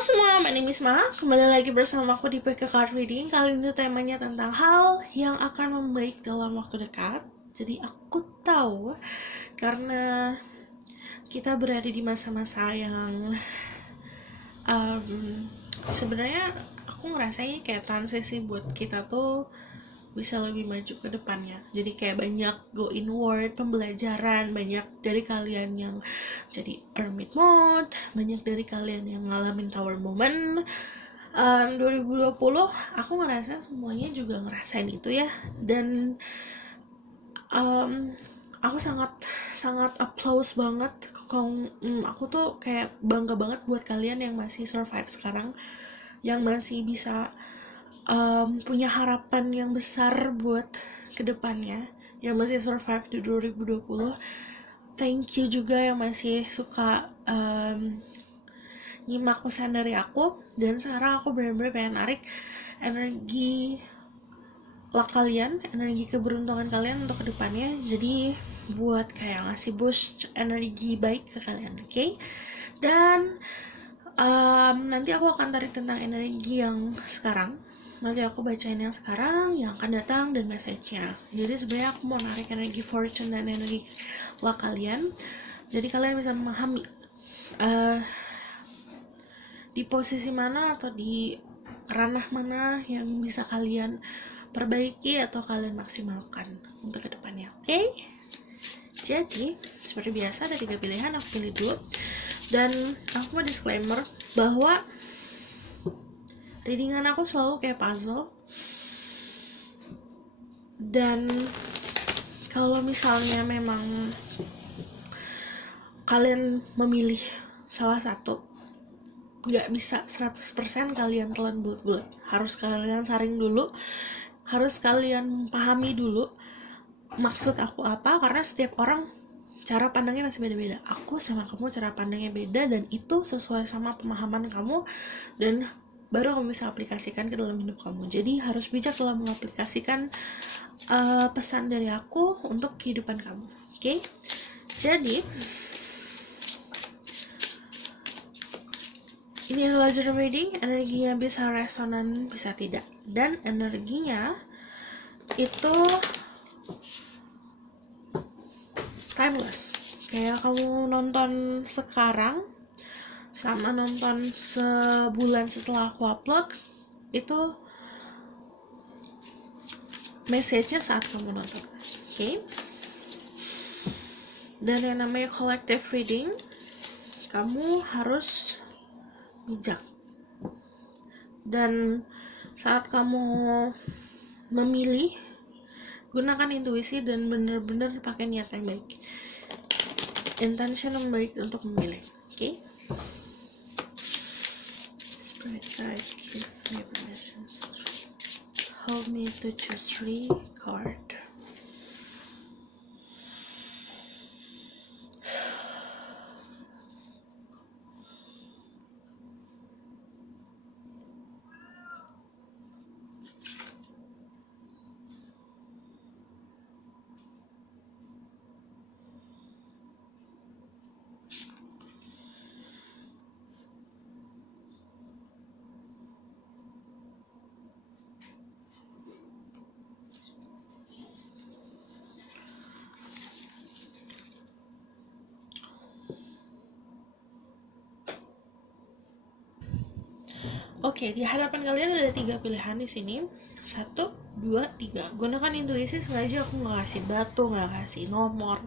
semua, my name is Ma. Kembali lagi bersama aku di PK Card Reading. Kali ini temanya tentang hal yang akan membaik dalam waktu dekat. Jadi aku tahu karena kita berada di masa-masa yang sebenarnya aku ngerasain kayak transisi buat kita tuh bisa lebih maju ke depannya. Jadi kayak banyak go inward, pembelajaran, banyak dari kalian yang jadi hermit mode, banyak dari kalian yang ngalamin tower moment. 2020 aku ngerasa semuanya juga ngerasain itu ya, dan aku sangat applause banget. Aku tuh kayak bangga banget buat kalian yang masih survive sekarang, yang masih bisa punya harapan yang besar buat kedepannya, yang masih survive di 2020. Thank you juga yang masih suka nyimak pesan dari aku. Dan sekarang aku benar-benar pengen narik energi luck kalian, energi keberuntungan kalian untuk kedepannya. Jadi buat kayak ngasih boost energi baik ke kalian, oke? Dan nanti aku akan tarik tentang energi yang sekarang. Nanti aku bacain yang sekarang, yang akan datang, dan message-nya. Jadi sebenarnya aku mau narik energi fortune dan energi luck kalian. Jadi kalian bisa memahami di posisi mana atau di ranah mana yang bisa kalian perbaiki atau kalian maksimalkan untuk kedepannya. Oke? Jadi seperti biasa ada 3 pilihan, aku pilih dulu. Dan aku mau disclaimer bahwa readingan aku selalu kayak puzzle, dan kalau misalnya memang kalian memilih salah satu, gak bisa 100% kalian telan bulat-bulat. Harus kalian saring dulu, harus kalian pahami dulu maksud aku apa, karena setiap orang cara pandangnya masih beda-beda. Aku sama kamu cara pandangnya beda, dan itu sesuai sama pemahaman kamu, dan baru kamu bisa aplikasikan ke dalam hidup kamu. Jadi harus bijak dalam mengaplikasikan pesan dari aku untuk kehidupan kamu. Oke? Jadi ini adalah general reading. Energinya bisa resonan, bisa tidak. Dan energinya itu timeless. Kayak kamu nonton sekarang sama nonton sebulan setelah aku upload, itu message-nya saat kamu nonton. Oke? Dan yang namanya collective reading, kamu harus bijak. Dan saat kamu memilih, gunakan intuisi dan benar-benar pakai niat yang baik, intention yang baik untuk memilih. Oke? Spirit guide, give me permission. Help me to choose 3 card. Oke, di hadapan kalian ada 3 pilihan di sini. 1, 2, 3. Gunakan intuisi. Sengaja aku nggak kasih batu, nggak kasih nomor,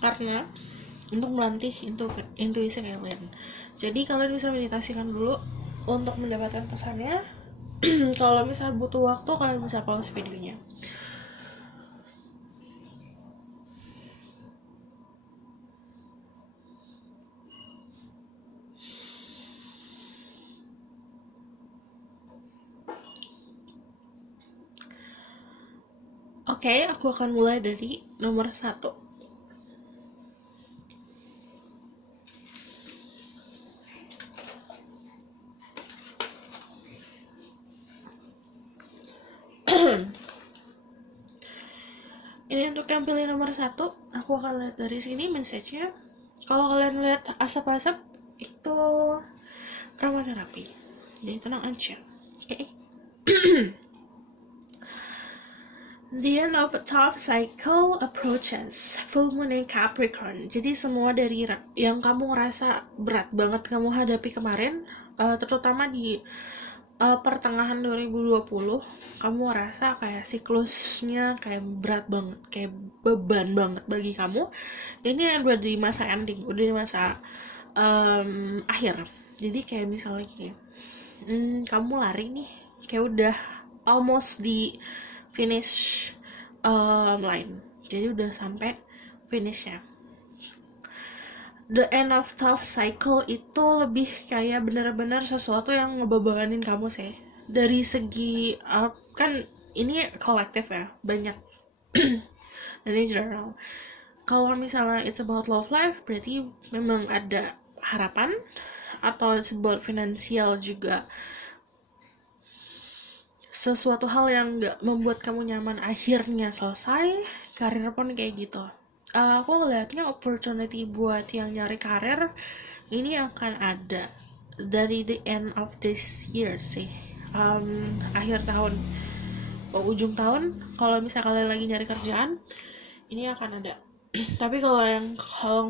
karena untuk melatih intuisi kalian. Jadi kalian bisa meditasikan dulu untuk mendapatkan pesannya. Kalau misal butuh waktu, kalian bisa pause videonya. Oke, aku akan mulai dari nomor 1. Ini untuk yang pilih nomor 1, aku akan lihat dari sini message-nya. Kalau kalian lihat asap-asap, itu aromaterapi. Jadi tenang aja, oke? The end of a tough cycle approaches. Full moon in Capricorn. Jadi semua dari yang kamu ngerasa berat banget kamu hadapi kemarin, terutama di pertengahan 2020, kamu ngerasa kayak siklusnya kayak berat banget, kayak beban banget bagi kamu. Ini udah di masa ending, udah di masa akhir. Jadi kayak misalnya gini, kamu lari nih, kayak udah almost di finish line, jadi udah sampai finish ya. The end of tough cycle itu lebih kayak bener-bener sesuatu yang ngebebanin kamu sih, dari segi kan ini kolektif ya, banyak dan ini general. Kalau misalnya it's about love life, berarti memang ada harapan, atau it's about finansial juga, sesuatu hal yang gak membuat kamu nyaman akhirnya selesai. Karir pun kayak gitu. Aku ngeliatnya opportunity buat yang nyari karir ini akan ada dari the end of this year sih, akhir tahun, ujung tahun. Kalau misalnya kalian lagi nyari kerjaan, ini akan ada. Tapi kalau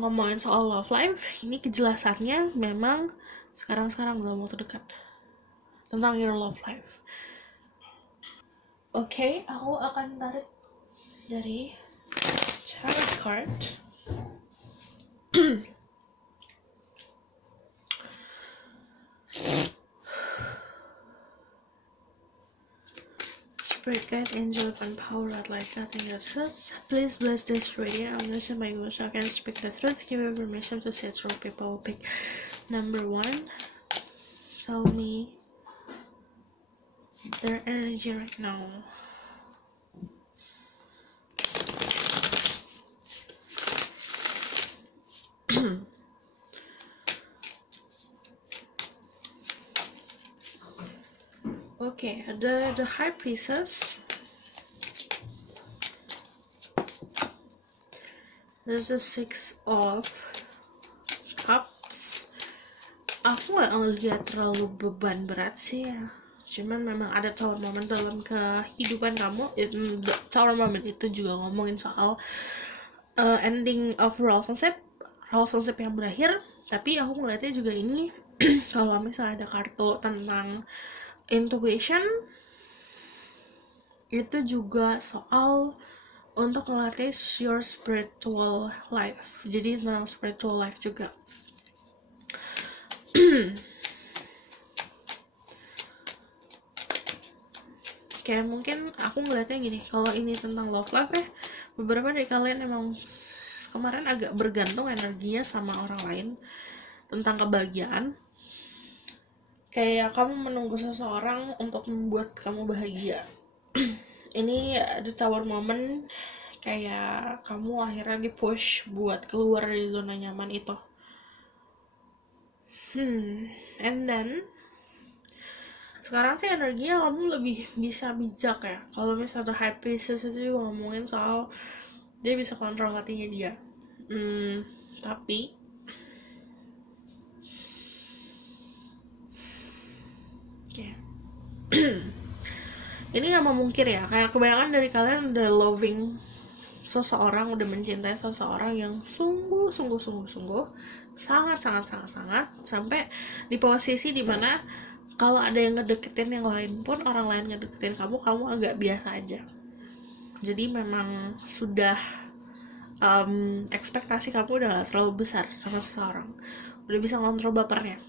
ngomongin soal love life, ini kejelasannya memang sekarang dalam waktu dekat tentang your love life. Oke, aku akan tarik dari tarot card. Spirit guide, angel, and power out like nothing else. Please bless this radio. I'm listening my emotion. I can speak the truth. Give me permission to say true. People will pick number 1. Tell me their energy right now. Okay, the High Priestess. There's a 6 of Cups. Aku gak ngeliat terlalu beban berat sih ya, cuman memang ada tower moment dalam kehidupan kamu. The tower moment itu juga ngomongin soal ending of relationship yang berakhir. Tapi aku ngeliatnya juga ini kalau misalnya ada kartu tentang intuition, itu juga soal untuk ngelatih your spiritual life. Jadi tentang spiritual life juga. Kayak mungkin aku ngeliatnya gini, kalau ini tentang love life ya, beberapa dari kalian emang kemarin agak bergantung energinya sama orang lain tentang kebahagiaan. Kayak kamu menunggu seseorang untuk membuat kamu bahagia. Ini the tower moment, kayak kamu akhirnya di-push buat keluar dari zona nyaman itu. And then sekarang sih energinya kamu lebih bisa bijak ya. Kalau misalnya High Priestess itu juga ngomongin soal dia bisa kontrol hatinya dia. Tapi ini gak memungkir ya, kayak kebanyakan dari kalian udah loving seseorang, udah mencintai seseorang yang sungguh sangat sampai di posisi dimana kalau ada yang ngedeketin yang lain pun, orang lain ngedeketin kamu agak biasa aja. Jadi memang sudah ekspektasi kamu udah gak terlalu besar sama seseorang, udah bisa ngontrol bapernya.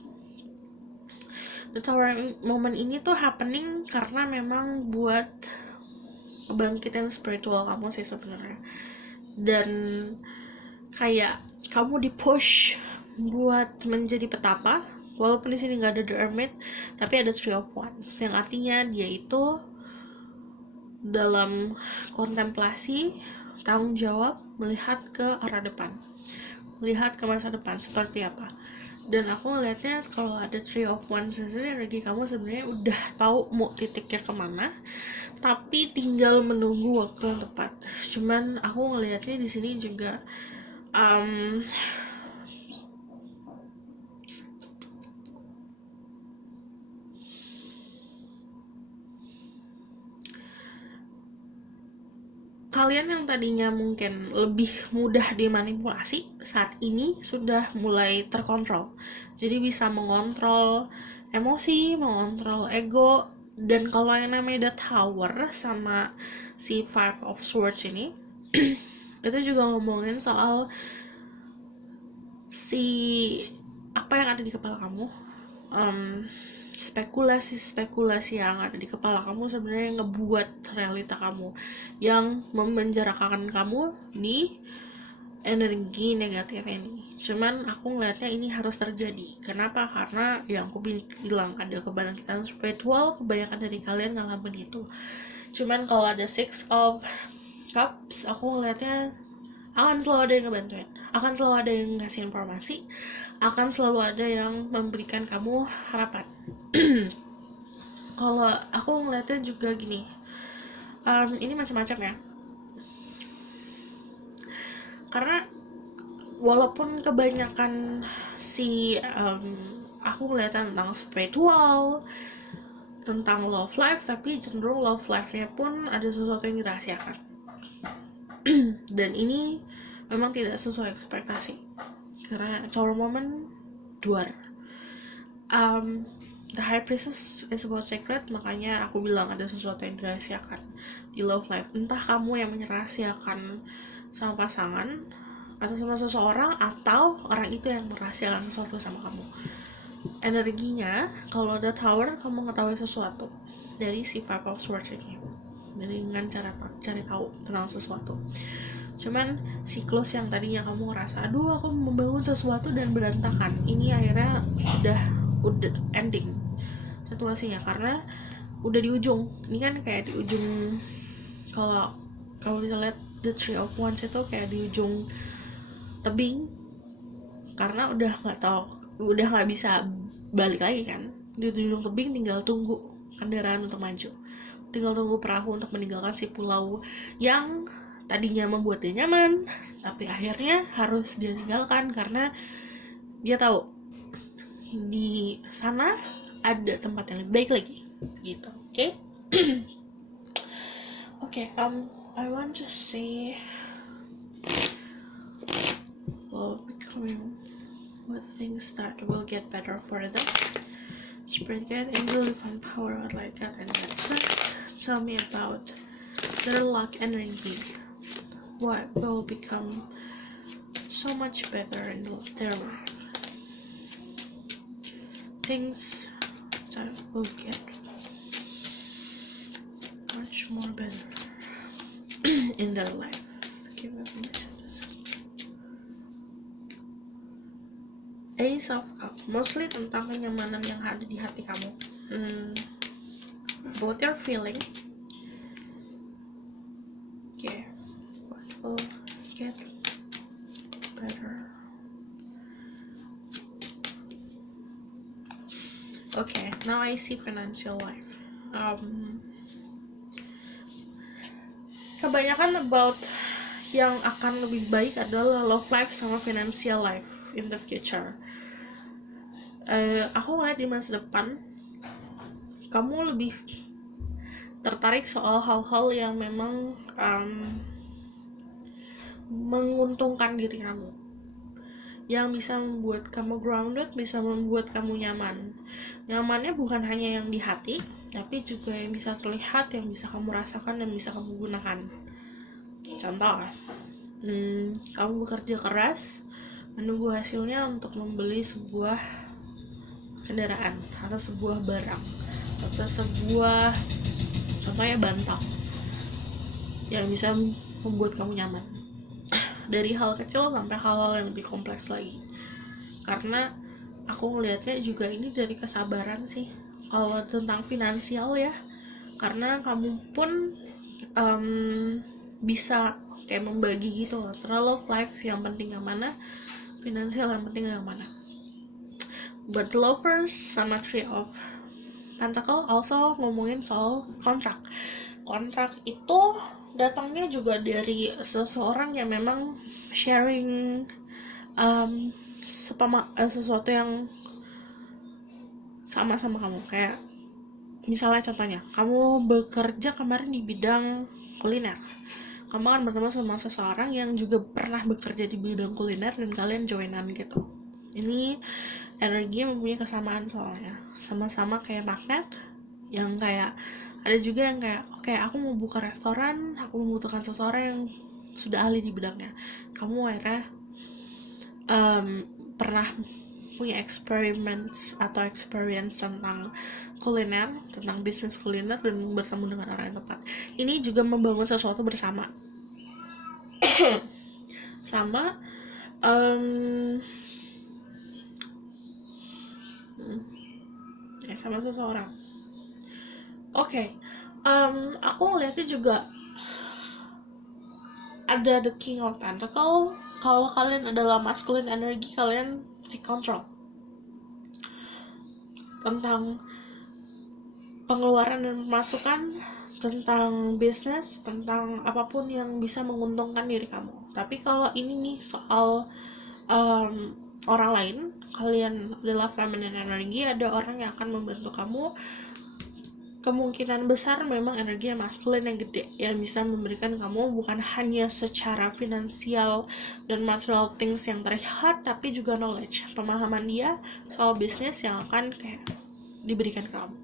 The Tower moment ini tuh happening karena memang buat kebangkitan spiritual kamu sih sebenarnya. Dan kayak kamu di-push buat menjadi petapa, walaupun di sini nggak ada The Hermit, tapi ada Three of Wands, yang artinya dia itu dalam kontemplasi, tanggung jawab, melihat ke arah depan, melihat ke masa depan seperti apa. Dan aku ngeliatnya kalau ada Three of Wands, energi kamu sebenarnya udah tahu mau titiknya kemana, tapi tinggal menunggu waktu yang tepat. Cuman aku ngeliatnya di sini juga kalian yang tadinya mungkin lebih mudah dimanipulasi saat ini sudah mulai terkontrol. Jadi bisa mengontrol emosi, mengontrol ego. Dan kalau yang namanya The Tower sama si Five of Swords ini itu juga ngomongin soal si apa yang ada di kepala kamu, spekulasi yang ada di kepala kamu sebenarnya ngebuat realita kamu, yang memenjarakan kamu di energi negatif ini. Cuman aku ngeliatnya ini harus terjadi. Kenapa? Karena yang aku bilang ada kebangkitan spiritual, kebanyakan dari kalian ngalamin itu. Cuman kalau ada Six of Cups, aku ngeliatnya akan selalu ada yang ngebantuin, akan selalu ada yang ngasih informasi, akan selalu ada yang memberikan kamu harapan. Kalau aku ngeliatnya juga gini, ini macam-macam ya, karena walaupun kebanyakan si aku ngeliat tentang spiritual, tentang love life, tapi cenderung love life-nya pun ada sesuatu yang dirahasiakan. Dan ini memang tidak sesuai ekspektasi, karena Tower Moment 2. The High Priestess is about secret, makanya aku bilang ada sesuatu yang dirahasiakan di love life. Entah kamu yang merahasiakan sama pasangan, atau sama seseorang, atau orang itu yang merahasiakan sesuatu sama kamu. Energinya, kalau The Tower, kamu mengetahui sesuatu dari si Five of Swords ini, dengan cara cari tahu tentang sesuatu. Cuman siklus yang tadinya kamu ngerasa, aduh aku membangun sesuatu dan berantakan, ini akhirnya udah ending situasinya, karena udah di ujung. Ini kan kayak di ujung, kalau kamu bisa lihat The Three of Wands itu kayak di ujung tebing, karena udah nggak bisa balik lagi kan. Di ujung tebing tinggal tunggu kendaraan untuk maju, tinggal tunggu perahu untuk meninggalkan si pulau yang tadinya membuat dia nyaman, tapi akhirnya harus dia tinggalkan karena dia tahu di sana ada tempat yang lebih baik lagi, gitu. Oke? Okay, I want to say, becoming what things start will get better for them. Spirit guide, angel, divine power, light guide, and answers. Tell me about their luck energy. What will become so much better in their life? Things that will get much more better in their life. Give me a minute. Ace of Cups, mostly tentang kenyamanan yang ada di hati kamu. What you're feeling. Okay, what will get better? Okay, now I see financial life. Kebanyakan about yang akan lebih baik adalah love life sama financial life in the future. Aku ngeliat di masa depan kamu lebih tertarik soal hal-hal yang memang menguntungkan diri kamu, yang bisa membuat kamu grounded, bisa membuat kamu nyaman. Nyamannya bukan hanya yang di hati, tapi juga yang bisa terlihat, yang bisa kamu rasakan dan bisa kamu gunakan. Contoh, kamu bekerja keras menunggu hasilnya untuk membeli sebuah kendaraan atau sebuah barang atau sebuah, contohnya bantal yang bisa membuat kamu nyaman, dari hal kecil sampai hal-hal yang lebih kompleks lagi. Karena aku ngelihatnya juga ini dari kesabaran sih kalau tentang finansial ya, karena kamu pun bisa kayak membagi gitu loh, terlalu life yang penting yang mana, finansial yang penting yang mana. But lovers sama Three of Pentacle also ngomongin soal kontrak. Kontrak itu datangnya juga dari seseorang yang memang sharing sesuatu yang sama kamu. Kayak misalnya contohnya, kamu bekerja kemarin di bidang kuliner, kamu akan bertemu sama seseorang yang juga pernah bekerja di bidang kuliner dan kalian joinan gitu. Ini energi mempunyai kesamaan soalnya, sama-sama kayak magnet, yang kayak ada juga yang kayak oke, aku mau buka restoran, aku membutuhkan seseorang yang sudah ahli di bidangnya. Kamu akhirnya pernah punya experience tentang kuliner, tentang bisnis kuliner, dan bertemu dengan orang yang tepat. Ini juga membangun sesuatu bersama. Sama sama seseorang. Oke. Aku ngeliatnya juga ada the king of pentacle. Kalau kalian adalah masculine energy, kalian take control tentang pengeluaran dan pemasukan, tentang bisnis, tentang apapun yang bisa menguntungkan diri kamu. Tapi kalau ini nih soal orang lain, kalian adalah feminine energy, ada orang yang akan membantu kamu. Kemungkinan besar memang energi yang maskulin yang gede, yang bisa memberikan kamu bukan hanya secara finansial dan material things yang terlihat, tapi juga knowledge, pemahaman dia soal bisnis yang akan kayak diberikan ke kamu.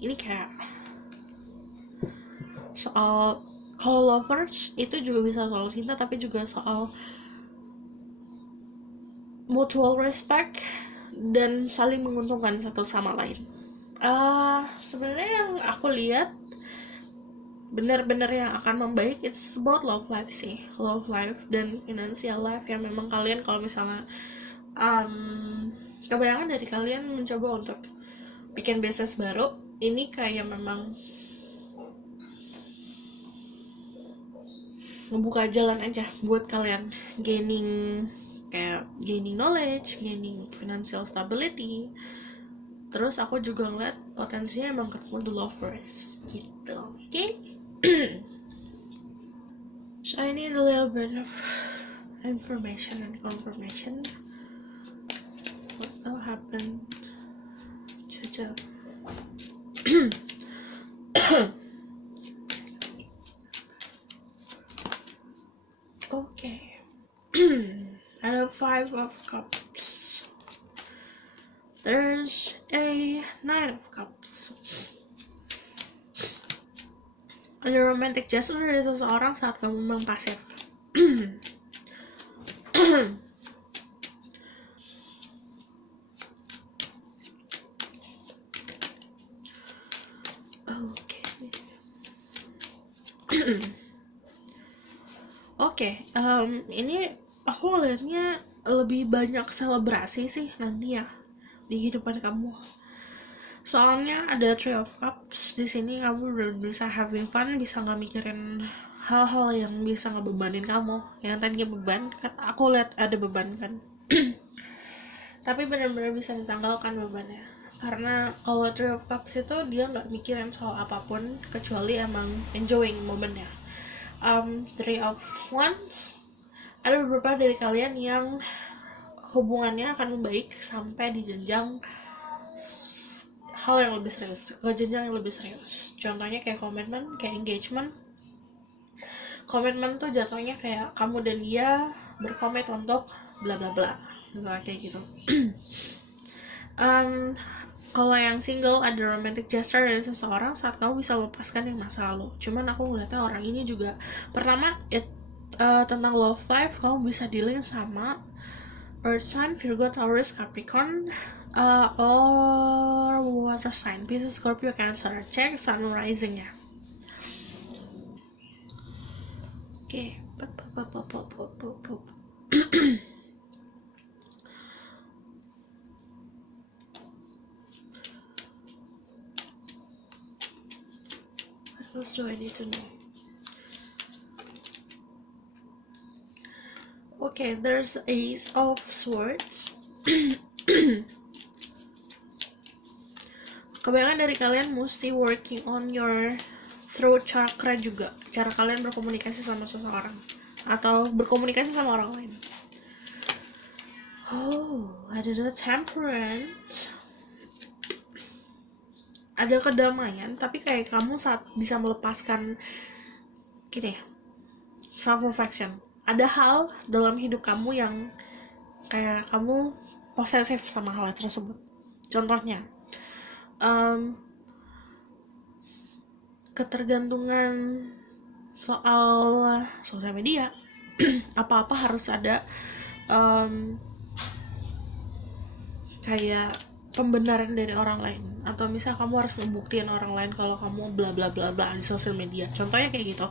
Ini kayak soal, kalau lovers itu juga bisa soal cinta, tapi juga soal mutual respect dan saling menguntungkan satu sama lain. Sebenarnya yang aku lihat benar-benar yang akan membaik, it's about love life sih, love life dan financial life, yang memang kalian kalau misalnya kebanyakan dari kalian mencoba untuk bikin bisnis baru, ini kayak memang membuka jalan aja buat kalian gaining knowledge, gaining financial stability. Terus aku juga ngeliat potensinya emang ketemu the lovers gitu, oke? So I need a little bit of information and confirmation. What will happen to the okay. Ada 5 of Cups. There's a 9 of Cups. Ada romantic gesture dari seseorang saat kamu memang pasif. Oke, ini aku ngeliatnya lebih banyak selebrasi sih nanti ya di kehidupan kamu. Soalnya ada 3 of Cups di sini, kamu udah bisa having fun, bisa nggak mikirin hal-hal yang bisa ngebebanin kamu. Yang tadinya beban, kan aku lihat ada beban kan. Tapi benar-benar bisa ditanggalkan bebannya. Karena kalau 3 of Cups itu dia nggak mikirin soal apapun kecuali emang enjoying momennya. 3 of Wands, ada beberapa dari kalian yang hubungannya akan membaik sampai di jenjang hal yang lebih serius, ke jenjang yang lebih serius. Contohnya kayak komitmen, kayak engagement. Komitmen tuh jatuhnya kayak kamu dan dia berkomit untuk bla bla bla, kayak gitu. Kalau yang single, ada romantic gesture dari seseorang saat kamu bisa melepaskan yang masa lalu. Cuman aku ngeliatnya orang ini juga, pertama tentang love life, kamu bisa dealing sama Earth sign, Virgo, Taurus, Capricorn, or water sign, Pisces, Scorpio, Cancer. Cek sun rising-nya. Oke. What else do I need to know? Okay, there's Ace of Swords. Kebanyakan dari kalian mesti working on your throat chakra juga, cara kalian berkomunikasi sama seseorang atau berkomunikasi sama orang lain. Oh, ada the Temperance. Ada kedamaian, tapi kayak kamu saat bisa melepaskan gini, self reflection. Ada hal dalam hidup kamu yang kayak kamu posesif sama hal tersebut. Contohnya, ketergantungan soal sosial media. Apa-apa harus ada kayak pembenaran dari orang lain, atau misal kamu harus ngebuktiin orang lain kalau kamu bla bla bla bla di sosial media. Contohnya kayak gitu.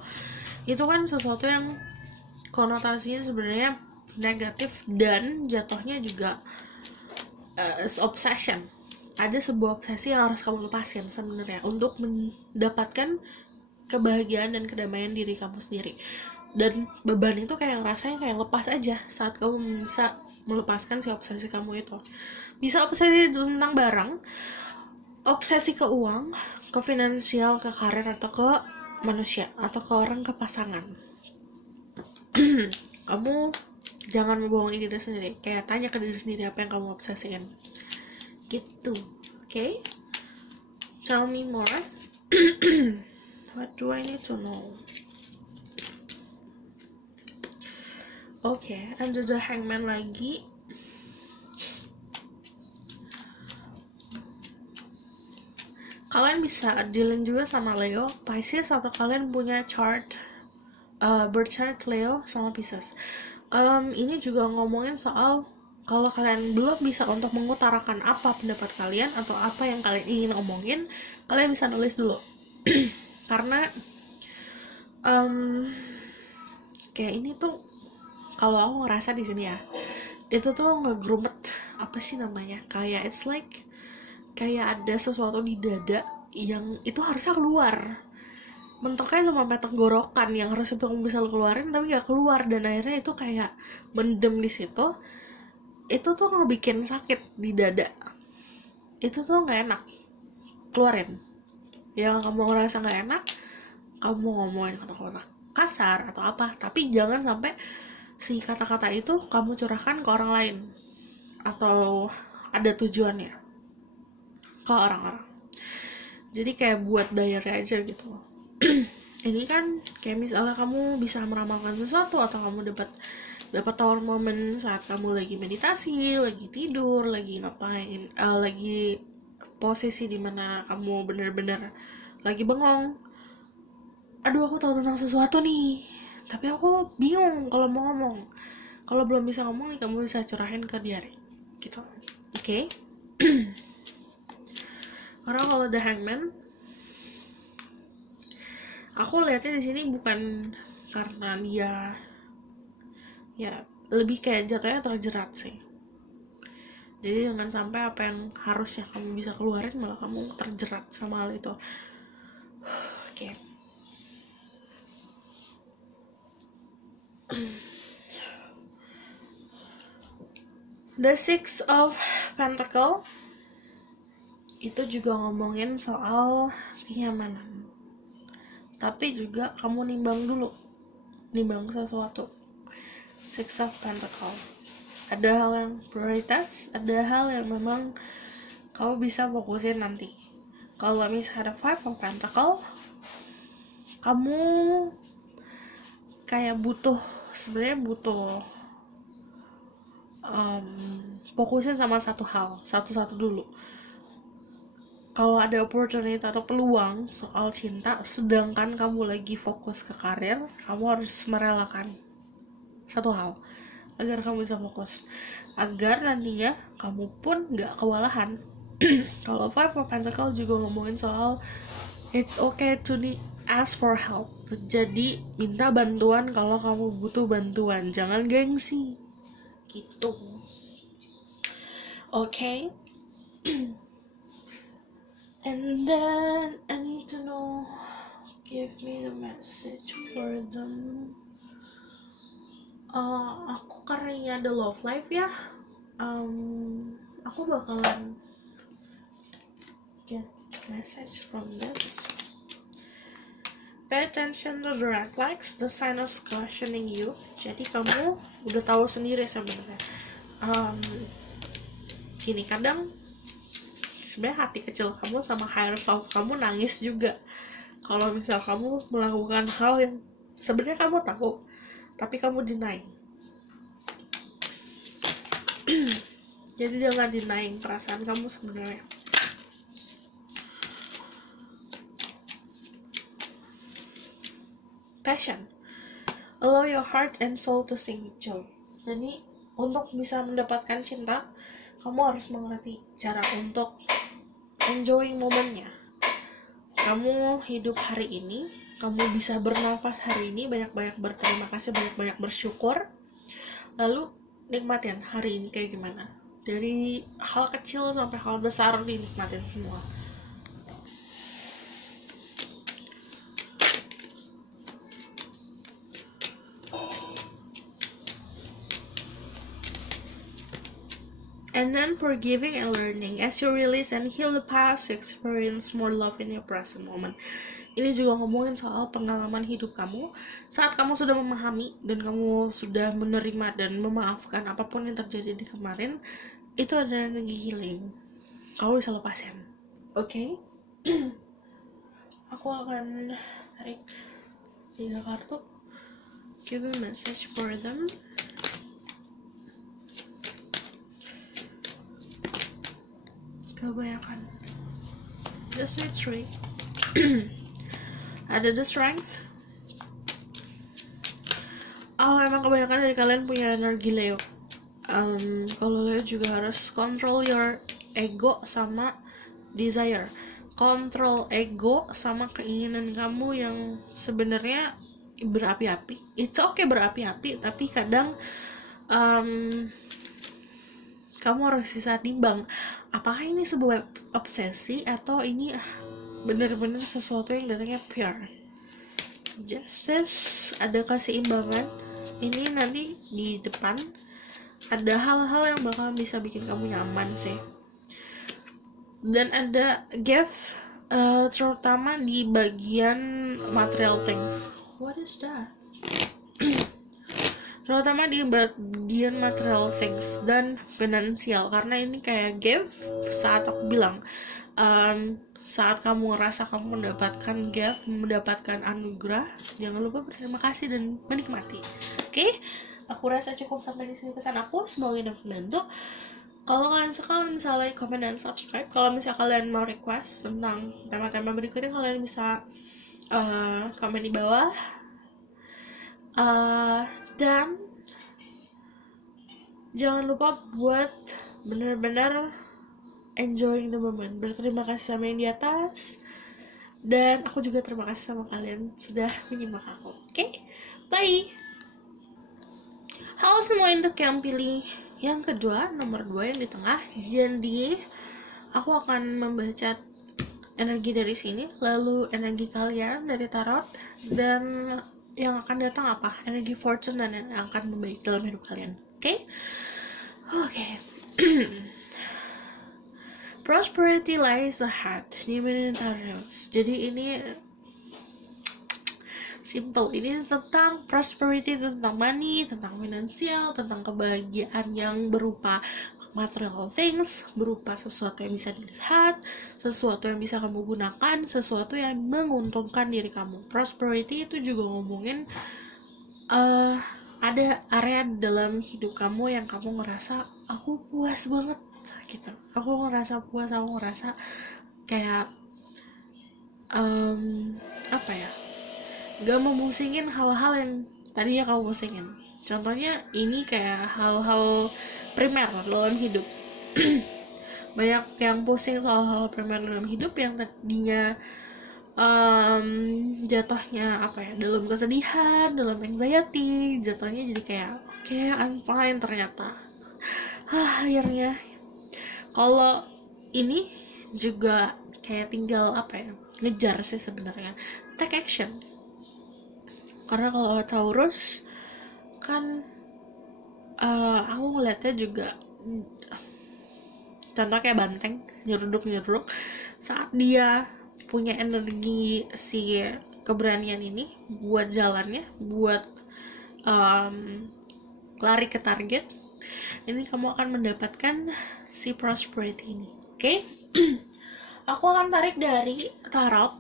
Itu kan sesuatu yang konotasinya sebenarnya negatif dan jatuhnya juga obsession. Ada sebuah obsesi yang harus kamu lepasin sebenarnya untuk mendapatkan kebahagiaan dan kedamaian diri kamu sendiri. Dan beban itu kayak rasanya kayak lepas aja saat kamu bisa melepaskan si obsesi kamu itu. Bisa obsesi tentang barang, obsesi ke uang, ke finansial, ke karir, atau ke manusia, atau ke orang, ke pasangan. Kamu jangan membohongi diri sendiri. Kayak tanya ke diri sendiri apa yang kamu obsesikan. Gitu. Okay? Tell me more. What do I need to know? Okay, under the Hangman lagi. Kalian bisa dealing juga sama Leo, Pisces, atau kalian punya chart birth chart Leo sama Pisces. Ini juga ngomongin soal kalau kalian belum bisa untuk mengutarakan apa pendapat kalian atau apa yang kalian ingin omongin, kalian bisa nulis dulu. Karena kayak ini tuh kalau aku ngerasa di sini ya, itu tuh ngegrumet, apa sih namanya, kayak it's like kayak ada sesuatu di dada yang itu harusnya keluar. Mentoknya cuma sampai tenggorokan yang harusnya kamu bisa keluarin tapi gak keluar, dan akhirnya itu kayak mendem di situ. Itu tuh ngebikin sakit di dada. Itu tuh nggak enak. Keluarin. Yang kamu ngerasa nggak enak, kamu ngomongin kata-kata kasar atau apa, tapi jangan sampai si kata-kata itu kamu curahkan ke orang lain atau ada tujuannya ke orang-orang. Jadi kayak buat diary aja gitu. Ini kan kayak misalnya kamu bisa meramalkan sesuatu, atau kamu dapat tower moment saat kamu lagi meditasi, lagi tidur, lagi ngapain, lagi posisi dimana kamu bener-bener lagi bengong. Aduh, aku tahu tentang sesuatu nih, tapi aku bingung kalau mau ngomong. Kalau belum bisa ngomong nih, kamu bisa curahin ke diary gitu. Oke? Karena kalau The Hangman, aku lihatnya di sini bukan karena dia ya, lebih kayak jatuhnya terjerat sih. Jadi jangan sampai apa yang harusnya kamu bisa keluarin malah kamu terjerat sama hal itu. Oke. The Six of Pentacle itu juga ngomongin soal kenyamanan, tapi juga kamu nimbang sesuatu. Six of Pentacle, ada hal yang prioritas, ada hal yang memang kamu bisa fokusin nanti. Kalau misalnya ada Five of Pentacle, kamu kayak sebenarnya butuh fokusin sama satu hal, satu-satu dulu. Kalau ada opportunity atau peluang soal cinta, sedangkan kamu lagi fokus ke karir, kamu harus merelakan satu hal agar kamu bisa fokus, agar nantinya kamu pun gak kewalahan. Kalau Five of Pentacle juga ngomongin soal it's okay to ask for help. Jadi minta bantuan kalau kamu butuh bantuan, jangan gengsi gitu. Okay. And then I need to know, give me the message for them. Aku karena ini ada love life ya, aku bakalan get message from this. Pay attention to the red flags, the sign of questioning you. Jadi kamu udah tahu sendiri sebenarnya. Gini, kadang sebenarnya hati kecil kamu sama higher self kamu nangis juga kalau misal kamu melakukan hal yang Sebenarnya kamu tahu, tapi kamu deny. Jadi jangan deny perasaan kamu sebenarnya. Passion. Allow your heart and soul to sing with joy. Jadi untuk bisa mendapatkan cinta, kamu harus mengerti cara untuk enjoying momennya. Kamu hidup hari ini, kamu bisa bernafas hari ini, banyak-banyak berterima kasih, banyak-banyak bersyukur. Lalu nikmatin hari ini kayak gimana. Dari hal kecil sampai hal besar dinikmatin semua. And then forgiving and learning. As you release and heal the past, you experience more love in your present moment. Ini juga ngomongin soal pengalaman hidup kamu. Saat kamu sudah memahami dan kamu sudah menerima dan memaafkan apapun yang terjadi di kemarin, itu adalah energi healing. Kamu bisa lepasin. Oke? Aku akan tarik 3 kartu. Give a message for them. Kebanyakan the sweet tree. Ada the strength. Emang kebanyakan dari kalian punya energi Leo. Kalau Leo juga harus control your ego sama desire. Control ego sama keinginan kamu yang sebenarnya berapi-api. It's okay berapi-api, tapi kadang kamu harus bisa timbang, apakah ini sebuah obsesi atau ini benar-benar sesuatu yang datangnya pure. Justice, ada keseimbangan. Ini nanti di depan ada hal-hal yang bakal bisa bikin kamu nyaman sih. Dan ada gift, terutama di bagian material things. What is that? Terutama di bagian material things dan finansial, karena ini kayak gift. Saat aku bilang saat kamu ngerasa kamu mendapatkan gift, mendapatkan anugerah, jangan lupa berterima kasih dan menikmati. Oke? Aku rasa cukup sampai di sini pesan aku. Semoga ini membantu. Kalau kalian suka, bisa like, comment, dan subscribe. Kalau misalnya kalian mau request tentang tema-tema berikutnya, kalian bisa komen di bawah. Dan jangan lupa buat benar-benar enjoying the moment. Berterima kasih sama yang di atas. Dan aku juga terima kasih sama kalian sudah menyimak aku. Oke? Bye! Halo semua, untuk yang pilih yang kedua, nomor 2 yang di tengah. Jadi aku akan membaca energi dari sini, lalu energi kalian dari tarot, dan yang akan datang apa? Energi fortune dan yang akan membaik dalam hidup kalian. Oke? Oke. Prosperity lies ahead. Jadi ini simple. Ini tentang prosperity, tentang money, tentang finansial, tentang kebahagiaan yang berupa material things, berupa sesuatu yang bisa dilihat, sesuatu yang bisa kamu gunakan, sesuatu yang menguntungkan diri kamu. Prosperity itu juga ngomongin ada area dalam hidup kamu yang kamu ngerasa aku puas banget gitu. Aku ngerasa puas, aku ngerasa kayak apa ya, gak memusingin hal-hal yang tadinya kamu pusingin. Contohnya ini kayak hal-hal primer dalam hidup. Banyak yang pusing soal hal primer dalam hidup yang tadinya jatuhnya apa ya, dalam kesedihan, dalam anxiety, jatuhnya jadi kayak okay, I'm fine ternyata. Akhirnya kalau ini juga kayak tinggal apa ya, ngejar sih sebenarnya, take action. Karena kalau Taurus kan aku ngeliatnya juga contoh kayak banteng, nyeruduk saat dia punya energi si keberanian ini buat jalannya, buat lari ke target, ini kamu akan mendapatkan si prosperity ini. Oke? Aku akan tarik dari tarot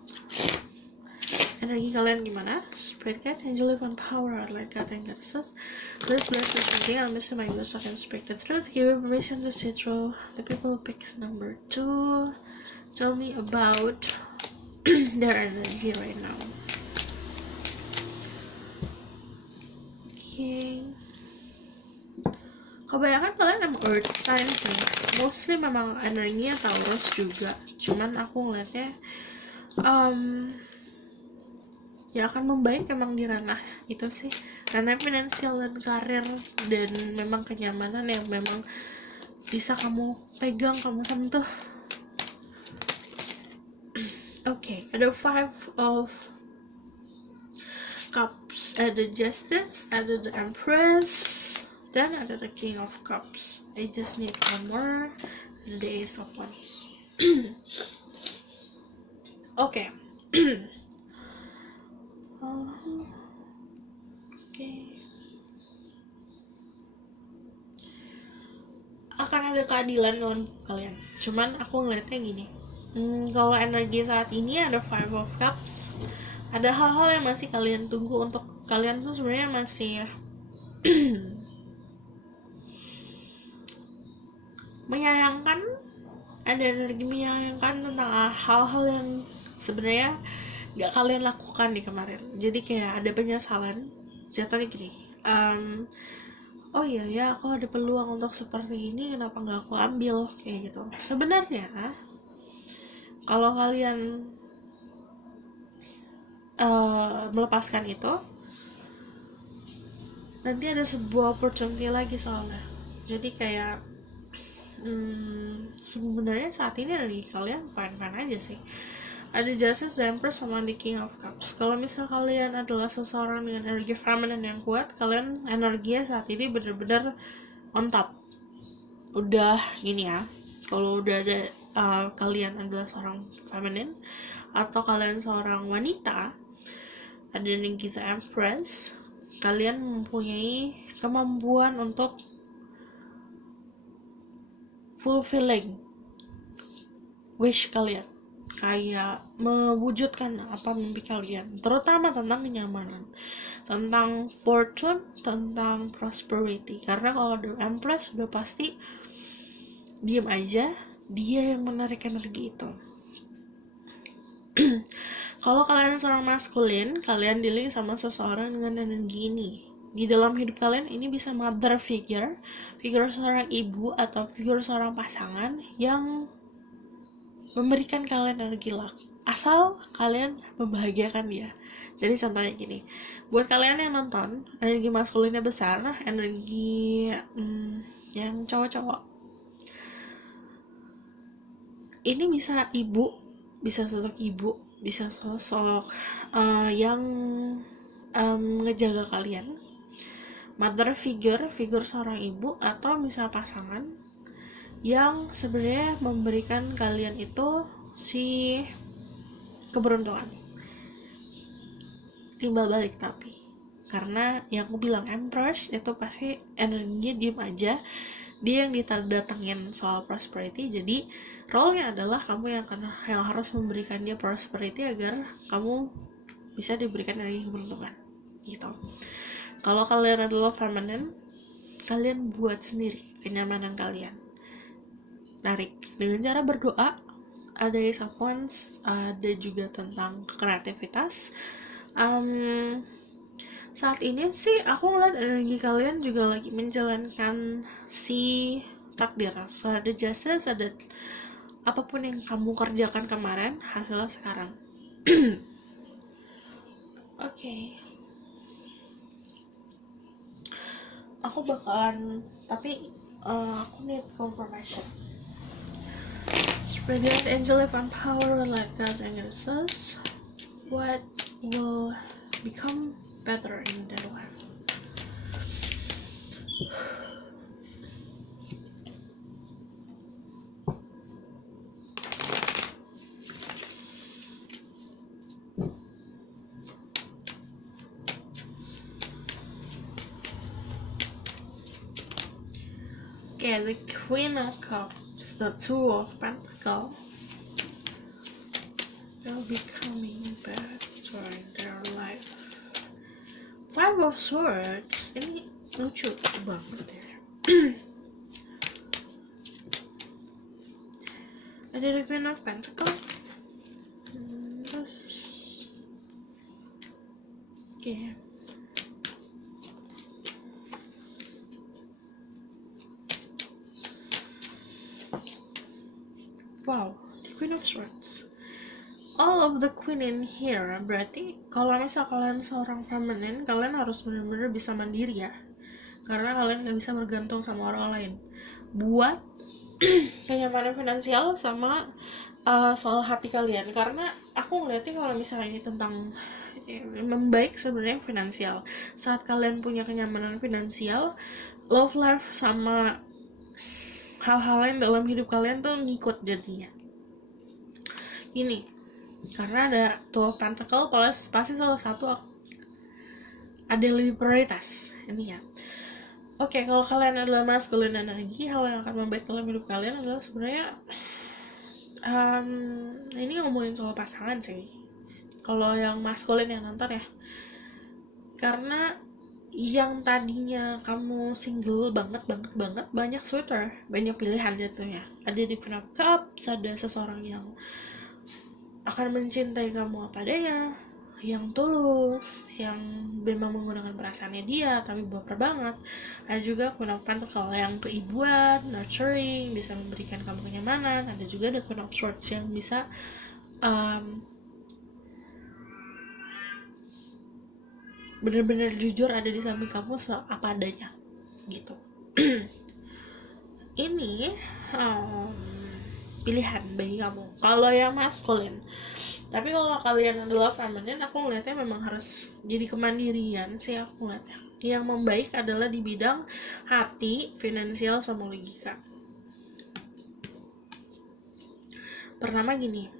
energi kalian gimana? Spirit guide, angel of power, like God and goddesses. Please bless this reading. I'll miss my English. I can speak the truth. Give me permission to see through. The people pick number 2. Tell me about their energy right now. Okay. Kebanyakan kalian emang earth sign sih. Mostly memang energinya Taurus juga. Cuman aku ngeliatnya ya akan membaik emang di ranah itu sih, ranah finansial dan karir, dan memang kenyamanan yang memang bisa kamu pegang, kamu sentuh. Oke, ada 5 of Cups, ada Justice, ada the Empress, dan ada the King of Cups. I just need one more, the Ace of Wands. Oke. Oke. Akan ada keadilan dalam kalian. Cuman aku ngeliatnya gini. Kalau energi saat ini ada 5 of Cups. Ada hal-hal yang masih kalian tunggu untuk kalian tuh sebenarnya masih menyayangkan, ada energi menyayangkan tentang hal-hal yang sebenarnya gak kalian lakukan di kemarin. Jadi kayak ada penyesalan, jatuhnya gini, oh iya ya, aku ada peluang untuk seperti ini, kenapa gak aku ambil, kayak gitu. Sebenarnya kalau kalian melepaskan itu, nanti ada sebuah opportunity lagi soalnya. Jadi kayak sebenarnya saat ini energi kalian fine-fine aja sih. Ada Justice, the Empress, sama the King of Cups. Kalau misal kalian adalah seseorang dengan energi feminine yang kuat, kalian energinya saat ini benar-benar on top. Udah gini ya, kalau udah ada kalian adalah seorang feminine atau kalian seorang wanita, ada energi the Empress, kalian mempunyai kemampuan untuk fulfilling wish kalian, kayak mewujudkan apa mimpi kalian, terutama tentang kenyamanan, tentang fortune, tentang prosperity. Karena kalau the Empress udah pasti diam aja, dia yang menarik energi itu. Kalau kalian seorang maskulin, kalian dealing sama seseorang dengan energi ini. Di dalam hidup kalian ini bisa mother figure, figur seorang ibu atau figur seorang pasangan yang memberikan kalian energi luck, asal kalian membahagiakan dia. Jadi contohnya gini, buat kalian yang nonton, energi maskulinnya besar, energi yang cowok-cowok ini bisa ibu, bisa sosok ibu, bisa sosok yang ngejaga kalian, mother figure, figur seorang ibu, atau misal pasangan yang sebenarnya memberikan kalian itu si keberuntungan timbal balik. Tapi karena yang aku bilang Empress itu pasti energinya diem aja, dia yang didatengin soal prosperity, jadi role-nya adalah kamu yang harus memberikan dia prosperity agar kamu bisa diberikan energi keberuntungan gitu. Kalau kalian adalah feminine, kalian buat sendiri kenyamanan kalian, narik dengan cara berdoa. Ada Ace of Wands, ada juga tentang kreativitas. Saat ini sih aku ngeliat energi kalian juga lagi menjalankan si takdir. So ada Justice, ada apapun yang kamu kerjakan kemarin, hasilnya sekarang. Oke. Aku bakalan, tapi aku need confirmation. Radiant angel of power, like God and goddesses. What will become better in their life? Okay, the Queen of Cups, the Two of Pentacles, they'll be coming back to their life. Five of Swords ini lucu banget ya. Ada the Queen of Pentacles. Terus oke. Wow, the Queen of Swords. All of the Queen in here, berarti kalau misal kalian seorang feminine, kalian harus benar-benar bisa mandiri ya, karena kalian gak bisa bergantung sama orang lain buat kenyamanan finansial sama soal hati kalian. Karena aku ngeliatnya kalau misalnya ini tentang membaik sebenarnya finansial, saat kalian punya kenyamanan finansial, love life sama hal-hal lain dalam hidup kalian tuh ngikut jadinya. Ini karena ada Two of Pentacles, pasti salah satu ada yang lebih prioritas ini ya. Oke, kalau kalian adalah masculine energy, hal yang akan membaik dalam hidup kalian adalah sebenarnya ini ngomongin soal pasangan sih. Kalau yang masculine yang nonton ya, karena yang tadinya kamu single banget banyak suitor, banyak pilihan jatuhnya. Ada di Queen of Cups, ada seseorang yang akan mencintai kamu apa adanya, yang tulus, yang memang menggunakan perasaannya dia tapi baper banget. Ada juga Queen of Pentacles yang keibuan, nurturing, bisa memberikan kamu kenyamanan. Ada juga the Queen of Swords yang bisa benar-benar jujur ada di samping kamu apa adanya gitu. Ini pilihan bagi kamu kalau yang maskulin. Tapi kalau kalian adalah feminine, aku ngeliatnya memang harus jadi kemandirian sih. Aku ngeliatnya yang membaik adalah di bidang hati, finansial, sama logika. Pertama gini,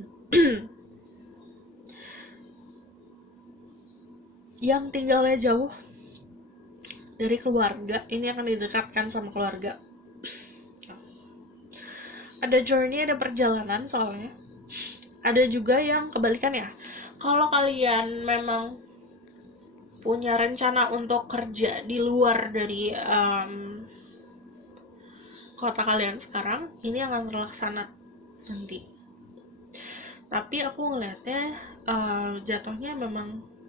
yang tinggalnya jauh dari keluarga ini akan didekatkan sama keluarga. Ada journey, ada perjalanan soalnya. Ada juga yang kebalikan ya. Kalau kalian memang punya rencana untuk kerja di luar dari kota kalian sekarang, ini akan terlaksana nanti. Tapi aku ngeliatnya jatuhnya memang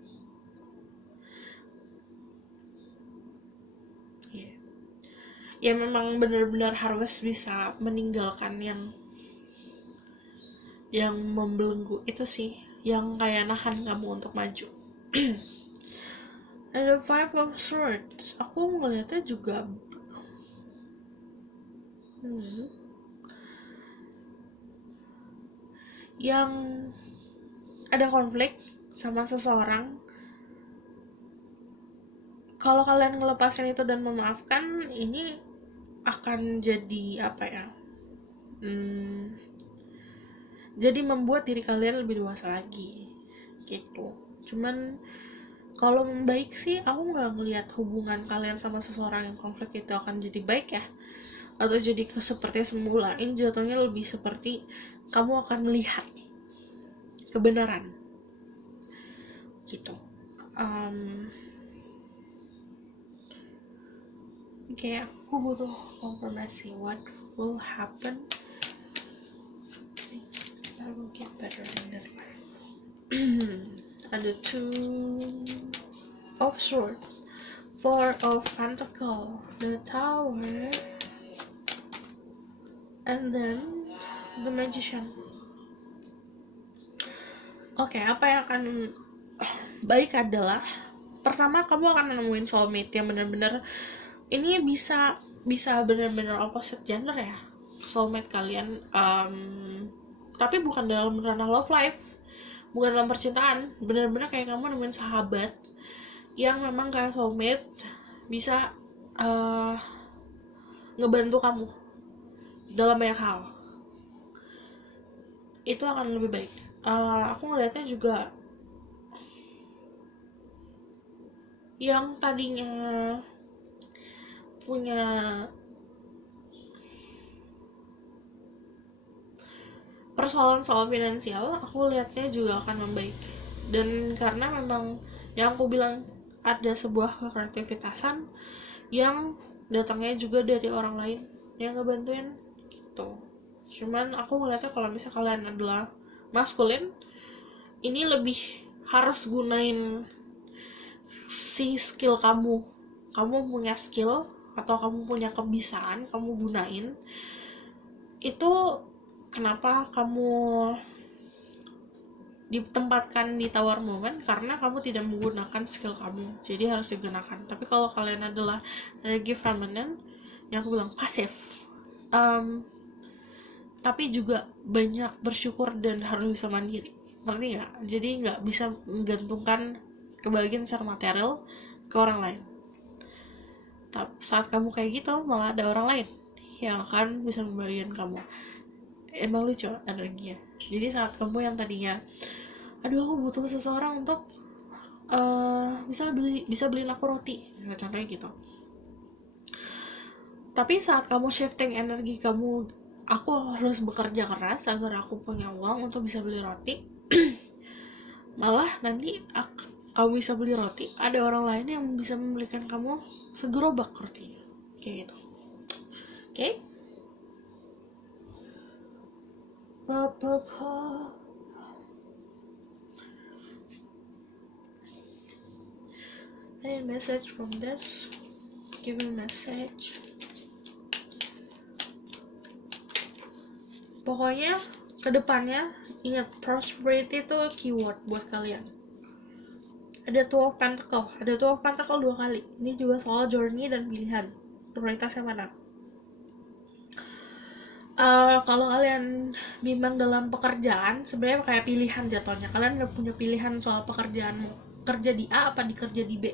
ya memang benar-benar harus bisa meninggalkan yang membelenggu itu sih, yang kayak nahan kamu untuk maju. Ada Five of Swords, aku ngeliatnya juga yang ada konflik sama seseorang. Kalau kalian ngelepasin itu dan memaafkan, ini akan jadi apa ya, jadi membuat diri kalian lebih dewasa lagi gitu. Cuman kalau membaik sih, aku nggak ngelihat hubungan kalian sama seseorang yang konflik itu akan jadi baik ya, atau jadi seperti semula. Ini jatuhnya lebih seperti kamu akan melihat kebenaran gitu. Oke, aku butuh konfirmasi what will happen. I will get better in that way. Ada Two of Swords, Four of Pentacles, the Tower, and then the Magician. Oke, apa yang akan baik adalah pertama, kamu akan nemuin soulmate yang benar-benar ini bisa benar-benar opposite gender ya, soulmate kalian. Tapi bukan dalam ranah love life, bukan dalam percintaan, benar-benar kayak kamu nemuin sahabat yang memang kayak soulmate, bisa ngebantu kamu dalam banyak hal. Itu akan lebih baik. Aku ngeliatnya juga yang tadinya punya persoalan soal finansial aku lihatnya juga akan membaik. Dan karena memang yang aku bilang ada sebuah kreativitasan yang datangnya juga dari orang lain yang ngebantuin gitu. Cuman aku ngeliatnya kalau misalnya kalian adalah maskulin, ini lebih harus gunain si skill kamu. Kamu punya skill atau kamu punya kebiasaan, kamu gunain. Itu kenapa kamu ditempatkan di tower moment, karena kamu tidak menggunakan skill kamu, jadi harus digunakan. Tapi kalau kalian adalah energi feminine, yang aku bilang pasif, tapi juga banyak bersyukur dan harus bisa mandiri, ngerti nggak? Jadi nggak bisa menggantungkan kebahagiaan secara material ke orang lain. Tapi saat kamu kayak gitu, malah ada orang lain yang akan bisa membahagiakan kamu. Emang lucu energinya. Jadi saat kamu yang tadinya, aduh aku butuh seseorang untuk bisa beliin aku roti, contohnya gitu. Tapi saat kamu shifting energi kamu, aku harus bekerja keras agar aku punya uang untuk bisa beli roti. Malah nanti kamu bisa beli roti, ada orang lain yang bisa membelikan kamu segerobak roti, kayak gitu. Oke? Any message from this? Give me a message. Pokoknya kedepannya ingat, prosperity itu keyword buat kalian. Ada Two of Pentacle, ada Two of Pentacle 2 kali. Ini juga soal journey dan pilihan. Prioritasnya mana? Kalau kalian bimbang dalam pekerjaan, sebenarnya kayak pilihan jatuhnya. Kalian udah punya pilihan soal pekerjaanmu. Kerja di A apa di kerja di B,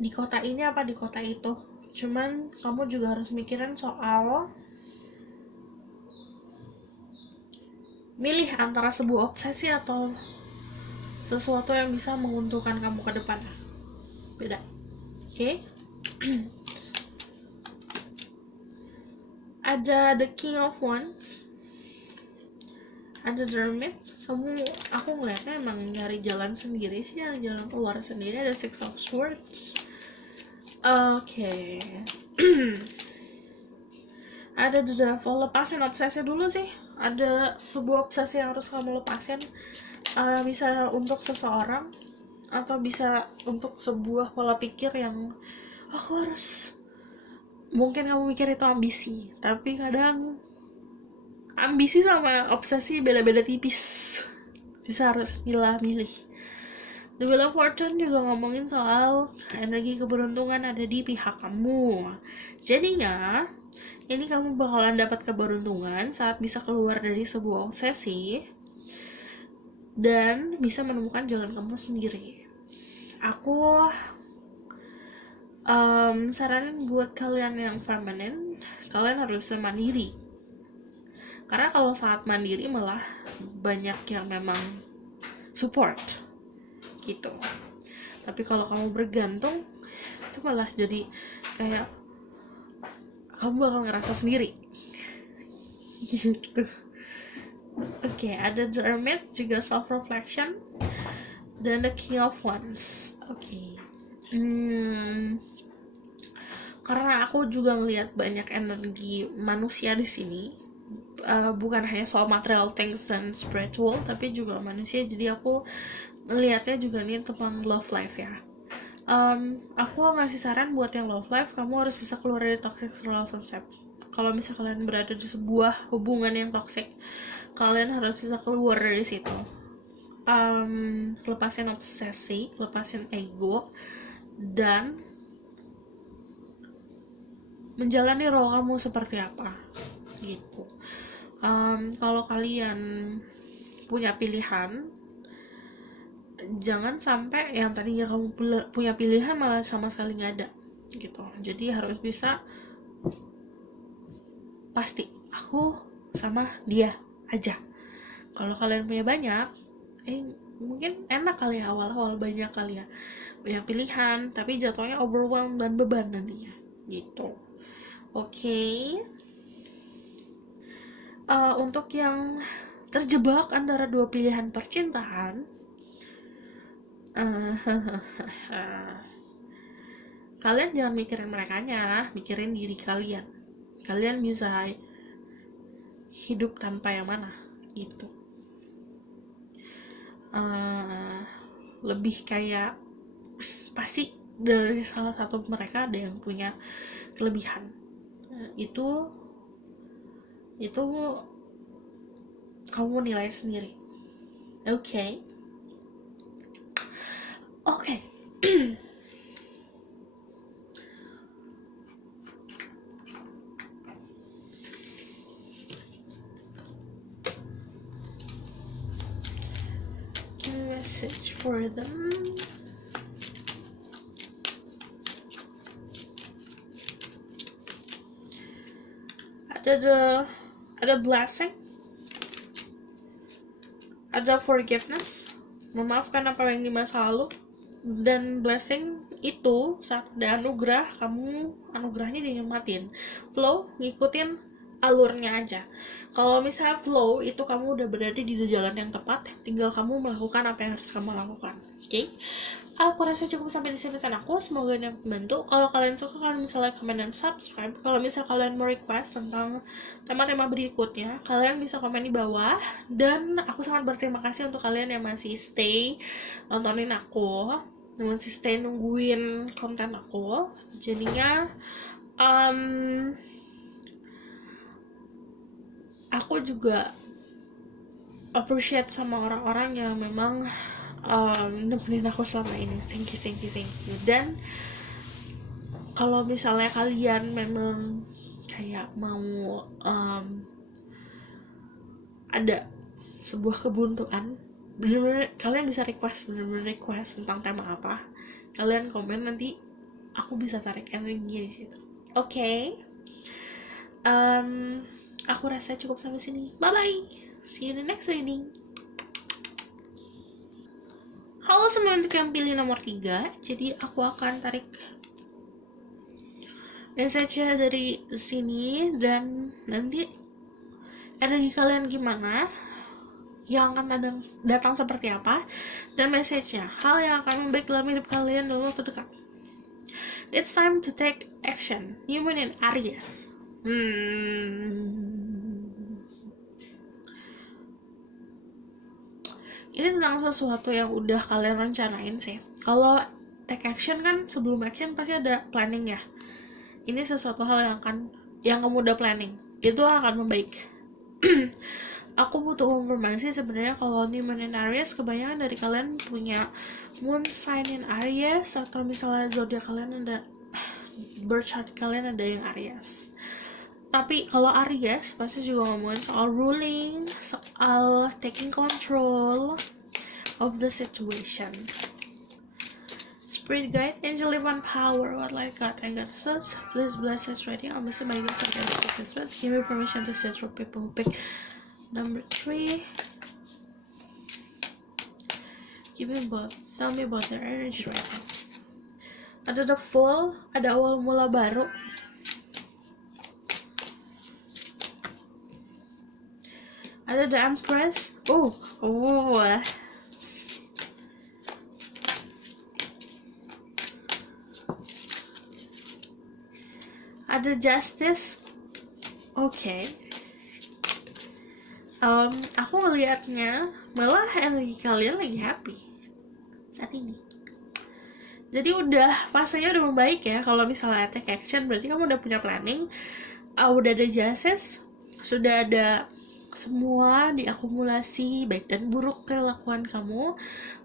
di kota ini apa di kota itu. Cuman kamu juga harus mikirin soal milih antara sebuah obsesi atau sesuatu yang bisa menguntungkan kamu ke depan. Beda. Oke? Ada The King of Wands, ada The Hermit. Aku ngeliatnya emang nyari jalan sendiri sih, nyari jalan keluar sendiri. Ada Six of Swords. Oke. Ada The Devil. Lepasin obsesi dulu sih. Ada sebuah obsesi yang harus kamu lepasin. Bisa untuk seseorang, atau bisa untuk sebuah pola pikir yang aku harus, mungkin kamu mikir itu ambisi, tapi kadang ambisi sama obsesi beda-beda tipis. Bisa harus milih. The Wheel of Fortune juga ngomongin soal energi keberuntungan ada di pihak kamu. Jadinya ini kamu bakalan dapat keberuntungan saat bisa keluar dari sebuah obsesi dan bisa menemukan jalan kamu sendiri. Aku saranin buat kalian yang feminine, kalian harus mandiri. Karena kalau saat mandiri malah banyak yang memang support gitu. Tapi kalau kamu bergantung, itu malah jadi kayak kamu bakal ngerasa sendiri gitu. Oke, ada The Hermit, juga self reflection, dan The King of Wands. Oke. Karena aku juga ngelihat banyak energi manusia di sini, bukan hanya soal material things dan spiritual, tapi juga manusia. Jadi aku ngelihatnya juga nih tentang love life ya. Aku ngasih saran buat yang love life, kamu harus bisa keluar dari toxic relationship. Kalau misalnya kalian berada di sebuah hubungan yang toxic, kalian harus bisa keluar dari situ. Lepasin obsesi, lepasin ego, dan menjalani role kamu seperti apa gitu. Kalau kalian punya pilihan, jangan sampai yang tadinya kamu punya pilihan malah sama sekali nggak ada gitu. Jadi harus bisa pasti aku sama dia aja. Kalau kalian punya banyak, mungkin enak kali ya, awal-awal banyak kali ya, banyak pilihan, tapi jatuhnya overwhelmed dan beban nantinya gitu. Oke. Untuk yang terjebak antara dua pilihan percintaan, kalian jangan mikirin merekanya, mikirin diri kalian. Kalian bisa hidup tanpa yang mana gitu. Lebih kayak pasti dari salah satu mereka ada yang punya kelebihan. Itu kamu nilai sendiri. Oke. Message for them. Ada blessing, ada forgiveness, memaafkan apa yang di masa lalu, dan blessing itu saat ada anugerah, kamu anugerahnya dinikmatin. Flow, ngikutin alurnya aja. Kalau misalnya flow itu kamu udah berada di jalan yang tepat, tinggal kamu melakukan apa yang harus kamu lakukan. Oke? Aku rasa cukup sampai di sini pesan aku. Semoga ini membantu. Kalau kalian suka, kalian bisa like, comment, dan subscribe. Kalau misalnya kalian mau request tentang tema-tema berikutnya, kalian bisa komen di bawah. Dan aku sangat berterima kasih untuk kalian yang masih stay nontonin aku, yang masih stay nungguin konten aku. Jadinya aku juga appreciate sama orang-orang yang memang nemenin aku selama ini. Thank you. Dan kalau misalnya kalian memang kayak mau ada sebuah kebuntuan, bener-bener kalian bisa request tentang tema apa, kalian komen, nanti aku bisa tarik energinya di situ. Oke. Aku rasa cukup sampai sini. Bye bye. See you in the next reading. Halo semua, untuk yang pilih nomor 3, jadi aku akan tarik message-nya dari sini, dan nanti energi kalian gimana, yang akan datang seperti apa, dan message-nya, hal yang akan membaik dalam hidup kalian dalam waktu dekat. It's time to take action. New Moon in Aries. Ini tentang sesuatu yang udah kalian rencanain sih. Kalau take action kan, sebelum action pasti ada planning ya. Ini sesuatu hal yang kamu udah planning, itu akan membaik. Aku butuh informasi sebenarnya. Kalau New Moon in Aries, kebanyakan dari kalian punya Moon sign in Aries, atau misalnya zodiak kalian ada, birth chart kalian ada yang Aries. Tapi kalau Aries pasti juga ngomongin soal ruling, soal taking control of the situation. Spirit guide, angel divine power, what like God and goddesses, please bless this reading. I'm missing my gifts and gifts. Give me permission to set for people who pick number 3. Give me both. Tell me about their energy right now. Ada the full, ada awal mula baru. Ada the Empress. Ada Justice. Oke. Aku ngelihatnya malah energi kalian lagi happy saat ini. Jadi fasenya udah membaik ya. Kalau misalnya take action, berarti kamu udah punya planning. Udah ada Justice, sudah ada semua diakumulasi, baik dan buruk kelakuan kamu,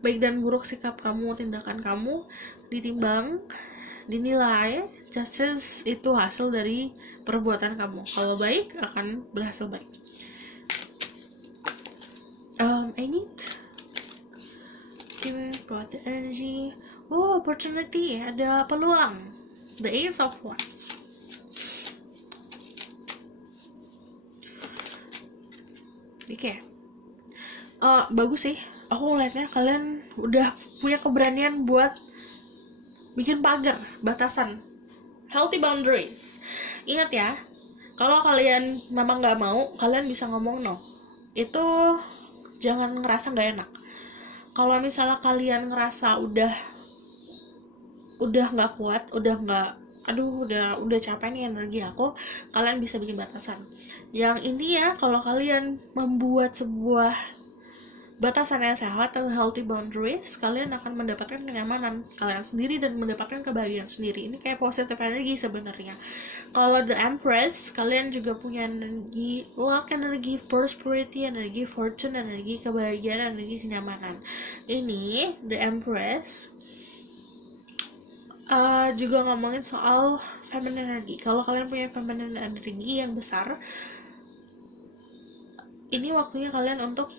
baik dan buruk sikap kamu, tindakan kamu, ditimbang, dinilai. Justice itu hasil dari perbuatan kamu. Kalau baik, akan berhasil baik. I need give about the energy. Opportunity, ada peluang. The Ace of Wands. Oke. Bagus sih. Aku ngeliatnya kalian udah punya keberanian buat bikin pagar, batasan, healthy boundaries. Ingat ya, Kalau kalian memang nggak mau, kalian bisa ngomong no. Itu jangan ngerasa nggak enak. Kalau misalnya kalian ngerasa udah nggak kuat, udah nggak, aduh udah capek nih energi aku, kalian bisa bikin batasan. Yang intinya kalau kalian membuat sebuah batasan yang sehat atau healthy boundaries, kalian akan mendapatkan kenyamanan kalian sendiri dan mendapatkan kebahagiaan sendiri. Ini kayak positive energy sebenarnya. Kalau the Empress, kalian juga punya energi luck, energi prosperity, energi fortune, energi kebahagiaan, energi kenyamanan. Ini the Empress juga ngomongin soal feminine energy. Kalau kalian punya feminine energy yang besar, ini waktunya kalian untuk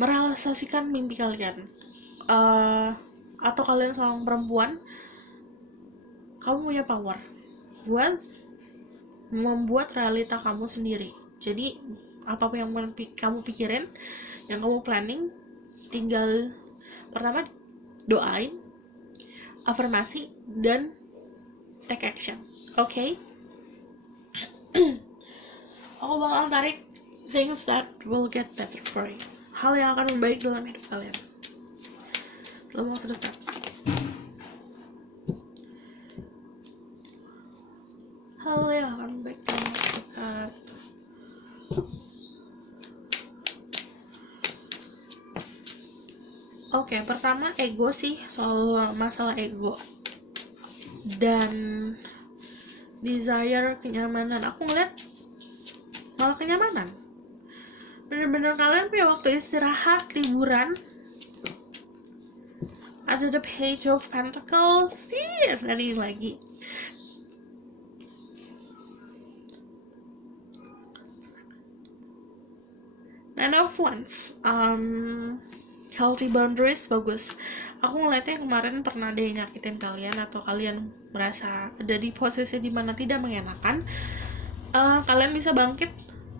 merealisasikan mimpi kalian. Atau kalian seorang perempuan, kamu punya power buat membuat realita kamu sendiri. Jadi apapun yang kamu pikirin, yang kamu planning, tinggal pertama doain, afirmasi, dan take action. Oke? Aku bakal tarik things that will get better for you, hal yang akan membaik dalam hidup kalian dalam waktu dekat. Hal yang akan membaik dalam waktu dekat. Oke, pertama ego sih, soal masalah ego dan desire kenyamanan. Aku ngeliat malah kenyamanan. Bener-bener kalian punya waktu istirahat, liburan. Ada the Page of Pentacles sih, dari lagi. Nine of Wands. Healthy boundaries bagus. Aku ngeliatnya kemarin pernah ada yang nyakitin kalian, atau kalian merasa ada di posisi dimana tidak mengenakan. Kalian bisa bangkit,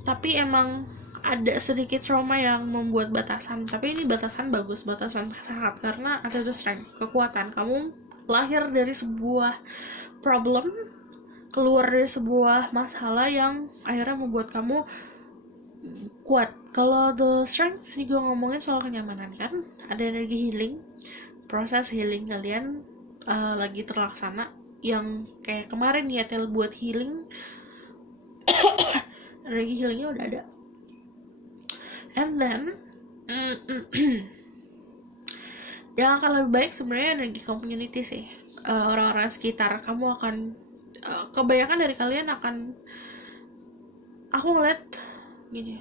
tapi emang ada sedikit trauma yang membuat batasan. Tapi ini batasan bagus, batasan sehat, karena ada the strength, kekuatan. Kamu lahir dari sebuah problem, keluar dari sebuah masalah yang akhirnya membuat kamu kuat. Kalau the strength juga ngomongin soal kenyamanan kan, ada energi healing, proses healing kalian lagi terlaksana, yang kayak kemarin niatnya buat healing, energi healingnya udah ada. And then yang akan lebih baik sebenarnya energi community sih. Orang-orang sekitar kamu akan kebanyakan dari kalian akan, aku ngeliat gini,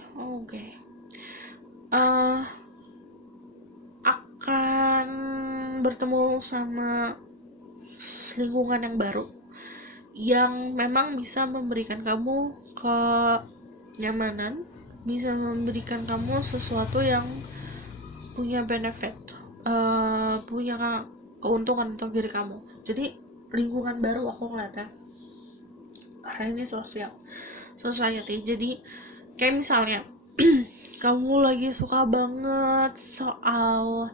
akan bertemu sama lingkungan yang baru yang memang bisa memberikan kamu kenyamanan, bisa memberikan kamu sesuatu yang punya benefit, punya keuntungan untuk diri kamu. Jadi lingkungan baru aku ngeliatnya, karena ini society. Jadi kayak misalnya kamu lagi suka banget soal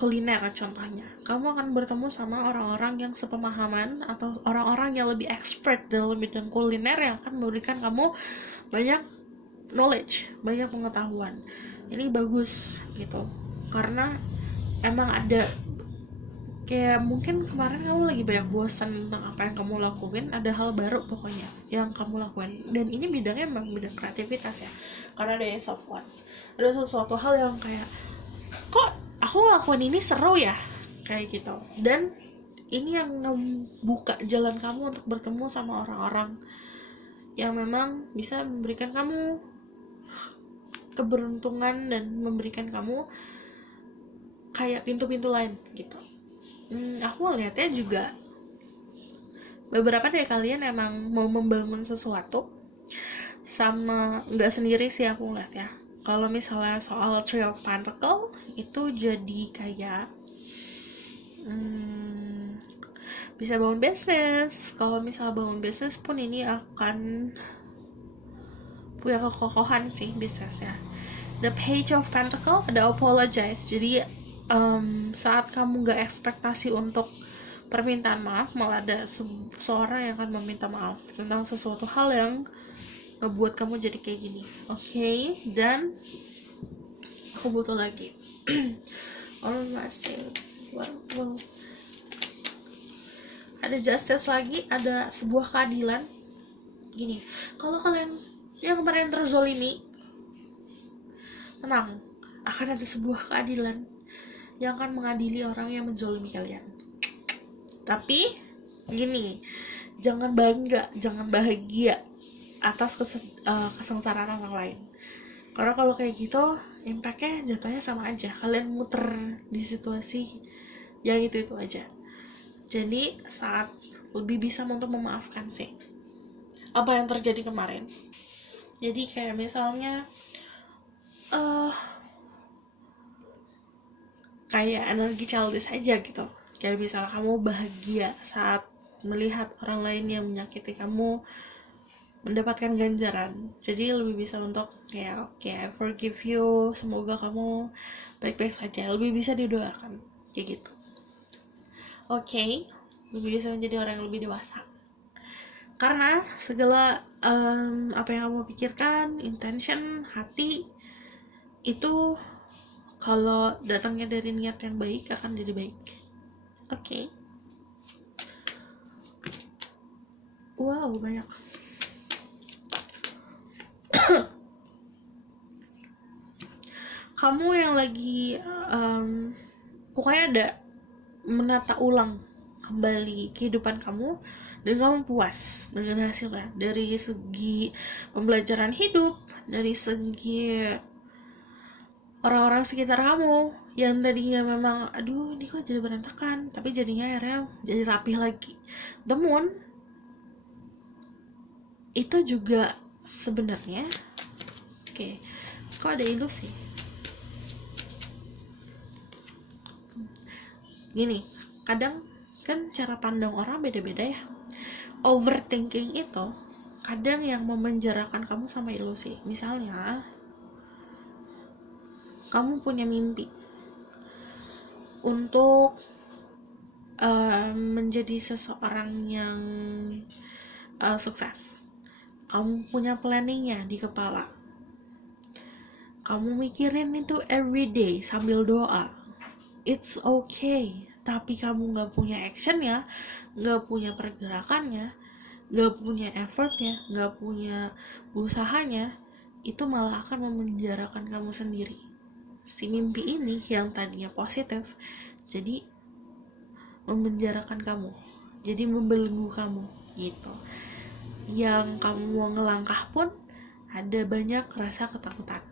kuliner contohnya, kamu akan bertemu sama orang-orang yang sepemahaman atau orang-orang yang lebih expert dalam bidang kuliner, yang akan memberikan kamu banyak knowledge, banyak pengetahuan. Ini bagus gitu, karena emang ada kayak mungkin kemarin kamu lagi banyak bosan tentang apa yang kamu lakuin, ada hal baru pokoknya yang kamu lakuin, dan ini bidangnya emang bidang kreativitas ya, karena ada Ace of Wands. Ada sesuatu hal yang kayak, kok aku ngelakuin ini seru ya, kayak gitu. Dan ini yang membuka jalan kamu untuk bertemu sama orang-orang yang memang bisa memberikan kamu keberuntungan dan memberikan kamu kayak pintu-pintu lain gitu. Aku ngeliatnya juga beberapa dari kalian emang mau membangun sesuatu sama, nggak sendiri sih aku ngeliat ya. Kalau misalnya soal Three of Pentacles itu jadi kayak bisa bangun bisnis. Kalau misalnya bangun bisnis pun ini akan punya kekokohan sih bisnisnya. The Page of Pentacles ada apologize, jadi saat kamu gak ekspektasi untuk permintaan maaf, malah ada seorang yang akan meminta maaf tentang sesuatu hal yang ngebuat kamu jadi kayak gini. Oke? Dan aku butuh lagi masih ada justice lagi, ada sebuah keadilan. Gini, kalau kalian yang kemarin terzolimi, tenang, akan ada sebuah keadilan yang akan mengadili orang yang menzolimi kalian. Tapi gini, jangan bangga, jangan bahagia atas kesengsaraan orang lain, karena kalau kayak gitu impactnya jatuhnya sama aja, kalian muter di situasi yang itu aja. Jadi saat lebih bisa untuk memaafkan sih apa yang terjadi kemarin. Jadi kayak misalnya kayak energi childish aja gitu, kayak misalnya kamu bahagia saat melihat orang lain yang menyakiti kamu mendapatkan ganjaran, jadi lebih bisa untuk kayak oke, I forgive you, semoga kamu baik-baik saja, lebih bisa didoakan kayak gitu. Oke, lebih bisa menjadi orang yang lebih dewasa, karena segala apa yang kamu pikirkan, intention, hati itu kalau datangnya dari niat yang baik akan jadi baik. Oke. Wow, banyak. Kamu yang lagi pokoknya ada menata ulang kembali kehidupan kamu dan kamu puas dengan hasilnya, dari segi pembelajaran hidup, dari segi orang-orang sekitar kamu yang tadinya memang aduh ini kok jadi berantakan, tapi jadinya akhirnya jadi rapih lagi. Namun itu juga sebenarnya kok ada ilusi gini, kadang kan cara pandang orang beda-beda ya. Overthinking itu kadang yang memenjarakan kamu sama ilusi. Misalnya kamu punya mimpi untuk menjadi seseorang yang sukses. Kamu punya planningnya di kepala, kamu mikirin itu everyday sambil doa. It's okay, tapi kamu gak punya actionnya, gak punya pergerakannya, gak punya effortnya, gak punya usahanya, itu malah akan memenjarakan kamu sendiri. Si mimpi ini yang tadinya positif jadi memenjarakan kamu, jadi membelenggu kamu gitu. Yang kamu mau ngelangkah pun ada banyak rasa ketakutan,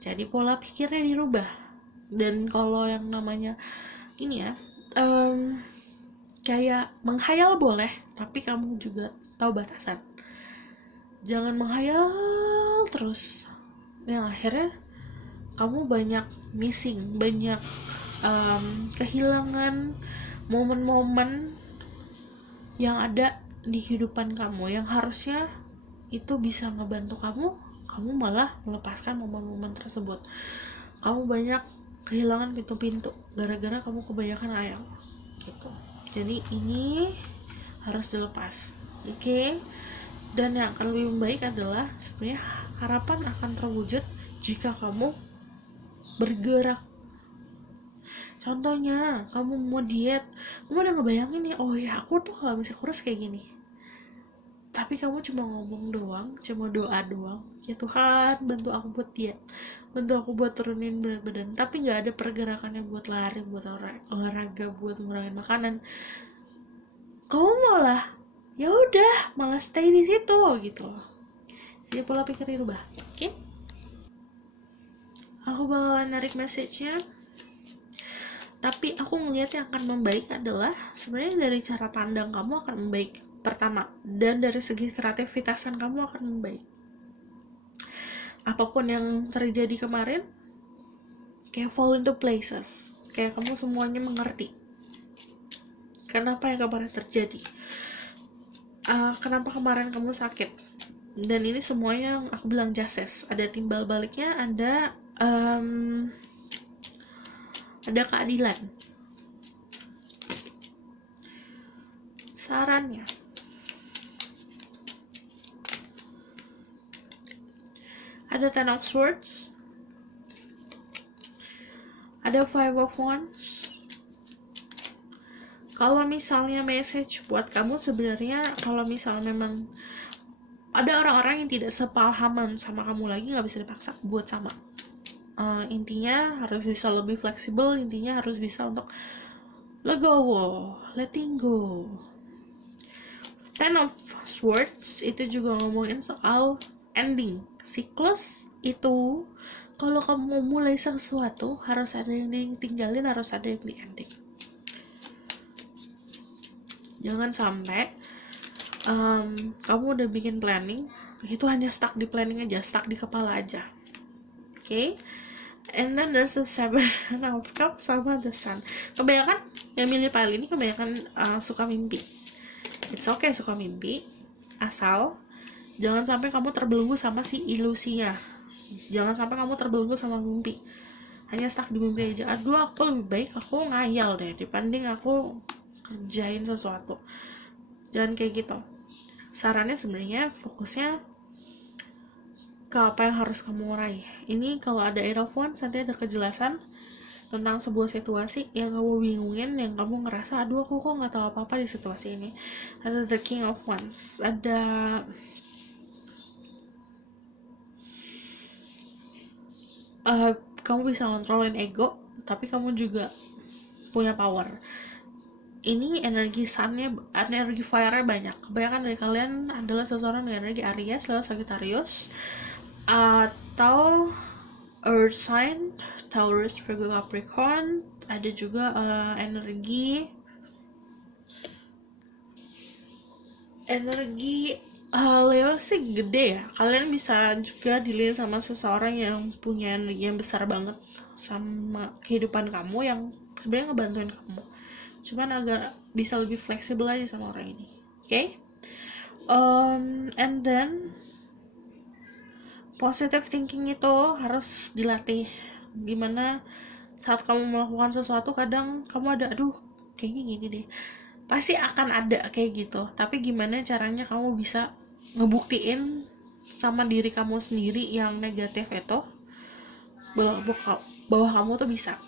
jadi pola pikirnya dirubah. Dan kalau yang namanya ini ya, kayak menghayal boleh, tapi kamu juga tahu batasan. Jangan menghayal terus, yang akhirnya kamu banyak missing, banyak kehilangan momen-momen yang ada di kehidupan kamu, yang harusnya itu bisa ngebantu kamu malah melepaskan momen-momen tersebut. Kamu banyak kehilangan pintu-pintu gara-gara kamu kebanyakan ayam gitu. Jadi ini harus dilepas. Oke? Dan yang akan lebih baik adalah sebenarnya harapan akan terwujud jika kamu bergerak. Contohnya kamu mau diet, kamu udah ngebayangin nih, oh ya aku tuh kalau bisa kurus kayak gini, tapi kamu cuma ngomong doang, cuma doa doang, ya Tuhan bantu aku buat diet, bantu aku buat turunin berat badan, tapi nggak ada pergerakannya buat lari, buat olahraga, buat ngurangin makanan. Kamu malah stay di situ gitu loh. Jadi pola pikir dirubah. Oke? Aku bakalan narik message-nya, tapi aku ngelihat yang akan membaik adalah sebenarnya dari cara pandang kamu akan membaik pertama, dan dari segi kreativitasan kamu akan membaik. Apapun yang terjadi kemarin kayak fall into places, kayak kamu semuanya mengerti kenapa yang kemarin terjadi, kenapa kemarin kamu sakit, dan ini semuanya aku bilang justice, ada timbal baliknya, ada ada keadilan. Sarannya, ada Ten of Swords, ada Five of Wands. Kalau misalnya message buat kamu sebenarnya, kalau misalnya memang ada orang-orang yang tidak sepahaman sama kamu lagi, nggak bisa dipaksa buat sama. Intinya harus bisa lebih fleksibel, intinya harus bisa untuk legowo, letting go. Ten of Swords itu juga ngomongin soal ending. Siklus itu, kalau kamu mau mulai sesuatu, harus ada yang ditinggalin, harus ada yang di ending. Jangan sampai kamu udah bikin planning, itu hanya stuck di planning aja, stuck di kepala aja. Okay? And then there's the Seven of Cups sama the Sun. Kebanyakan yang milih pile ini kebanyakan suka mimpi. It's okay suka mimpi, asal jangan sampai kamu terbelenggu sama si ilusinya. Jangan sampai kamu terbelenggu sama mimpi, hanya stuck di mimpi aja. Aduh, aku lebih baik aku ngayal deh dibanding aku kerjain sesuatu. Jangan kayak gitu. Sarannya sebenarnya fokusnya ke apa yang harus kamu raih. Ini kalau ada Eight of Wands, nanti ada kejelasan tentang sebuah situasi yang kamu bingungin, yang kamu ngerasa aduh aku kok nggak tahu apa-apa di situasi ini. Ada the King of Wands, ada kamu bisa ngontrolin ego, tapi kamu juga punya power. Ini energi sunnya, energi fire-nya banyak. Kebanyakan dari kalian adalah seseorang dengan energi Aries, lalu Sagittarius, atau Earth sign, Taurus, Virgo, Capricorn. Ada juga energi Leo sih gede ya. Kalian bisa juga dilihat sama seseorang yang punya energi yang besar banget sama kehidupan kamu, yang sebenarnya ngebantuin kamu, cuman agak bisa lebih fleksibel aja sama orang ini. Okay? And then positive thinking itu harus dilatih. Gimana saat kamu melakukan sesuatu, kadang kamu ada aduh kayaknya gini deh, pasti akan ada kayak gitu, tapi gimana caranya kamu bisa ngebuktiin sama diri kamu sendiri yang negatif itu bahwa kamu tuh bisa.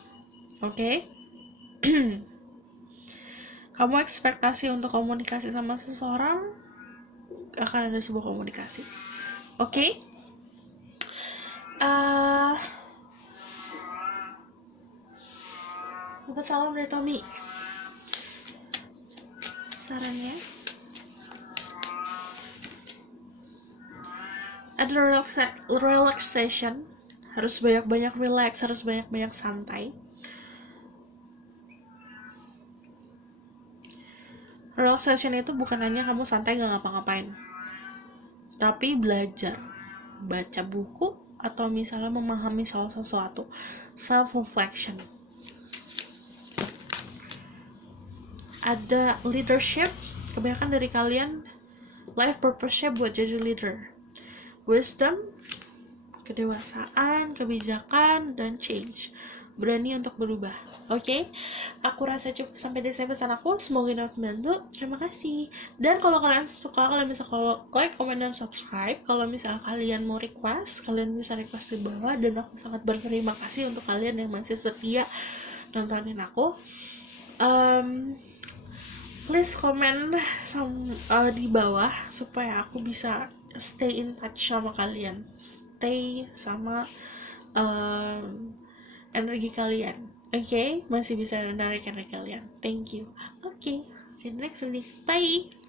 Oke? Kamu ekspektasi untuk komunikasi sama seseorang, akan ada sebuah komunikasi. Oke? Dapat salam dari Tommy. Sarannya ada relaxation, harus banyak-banyak relax, harus banyak-banyak santai. Relaxation itu bukan hanya kamu santai gak ngapa-ngapain, tapi belajar, baca buku, atau misalnya memahami salah sesuatu, self-reflection. Ada leadership, kebanyakan dari kalian life purpose-nya buat jadi leader. Wisdom, kedewasaan, kebijakan, dan change, berani untuk berubah. Oke? Aku rasa cukup sampai di sini pesan aku. Semoga ini membantu. Terima kasih. Dan kalau kalian suka, kalian bisa like, comment, dan subscribe. Kalau misalnya kalian mau request, kalian bisa request di bawah. Dan aku sangat berterima kasih untuk kalian yang masih setia nontonin aku. Please comment di bawah supaya aku bisa stay in touch sama kalian, stay sama energi kalian. Okay? Masih bisa menarik energi kalian. Thank you. Okay, see you next week. Bye.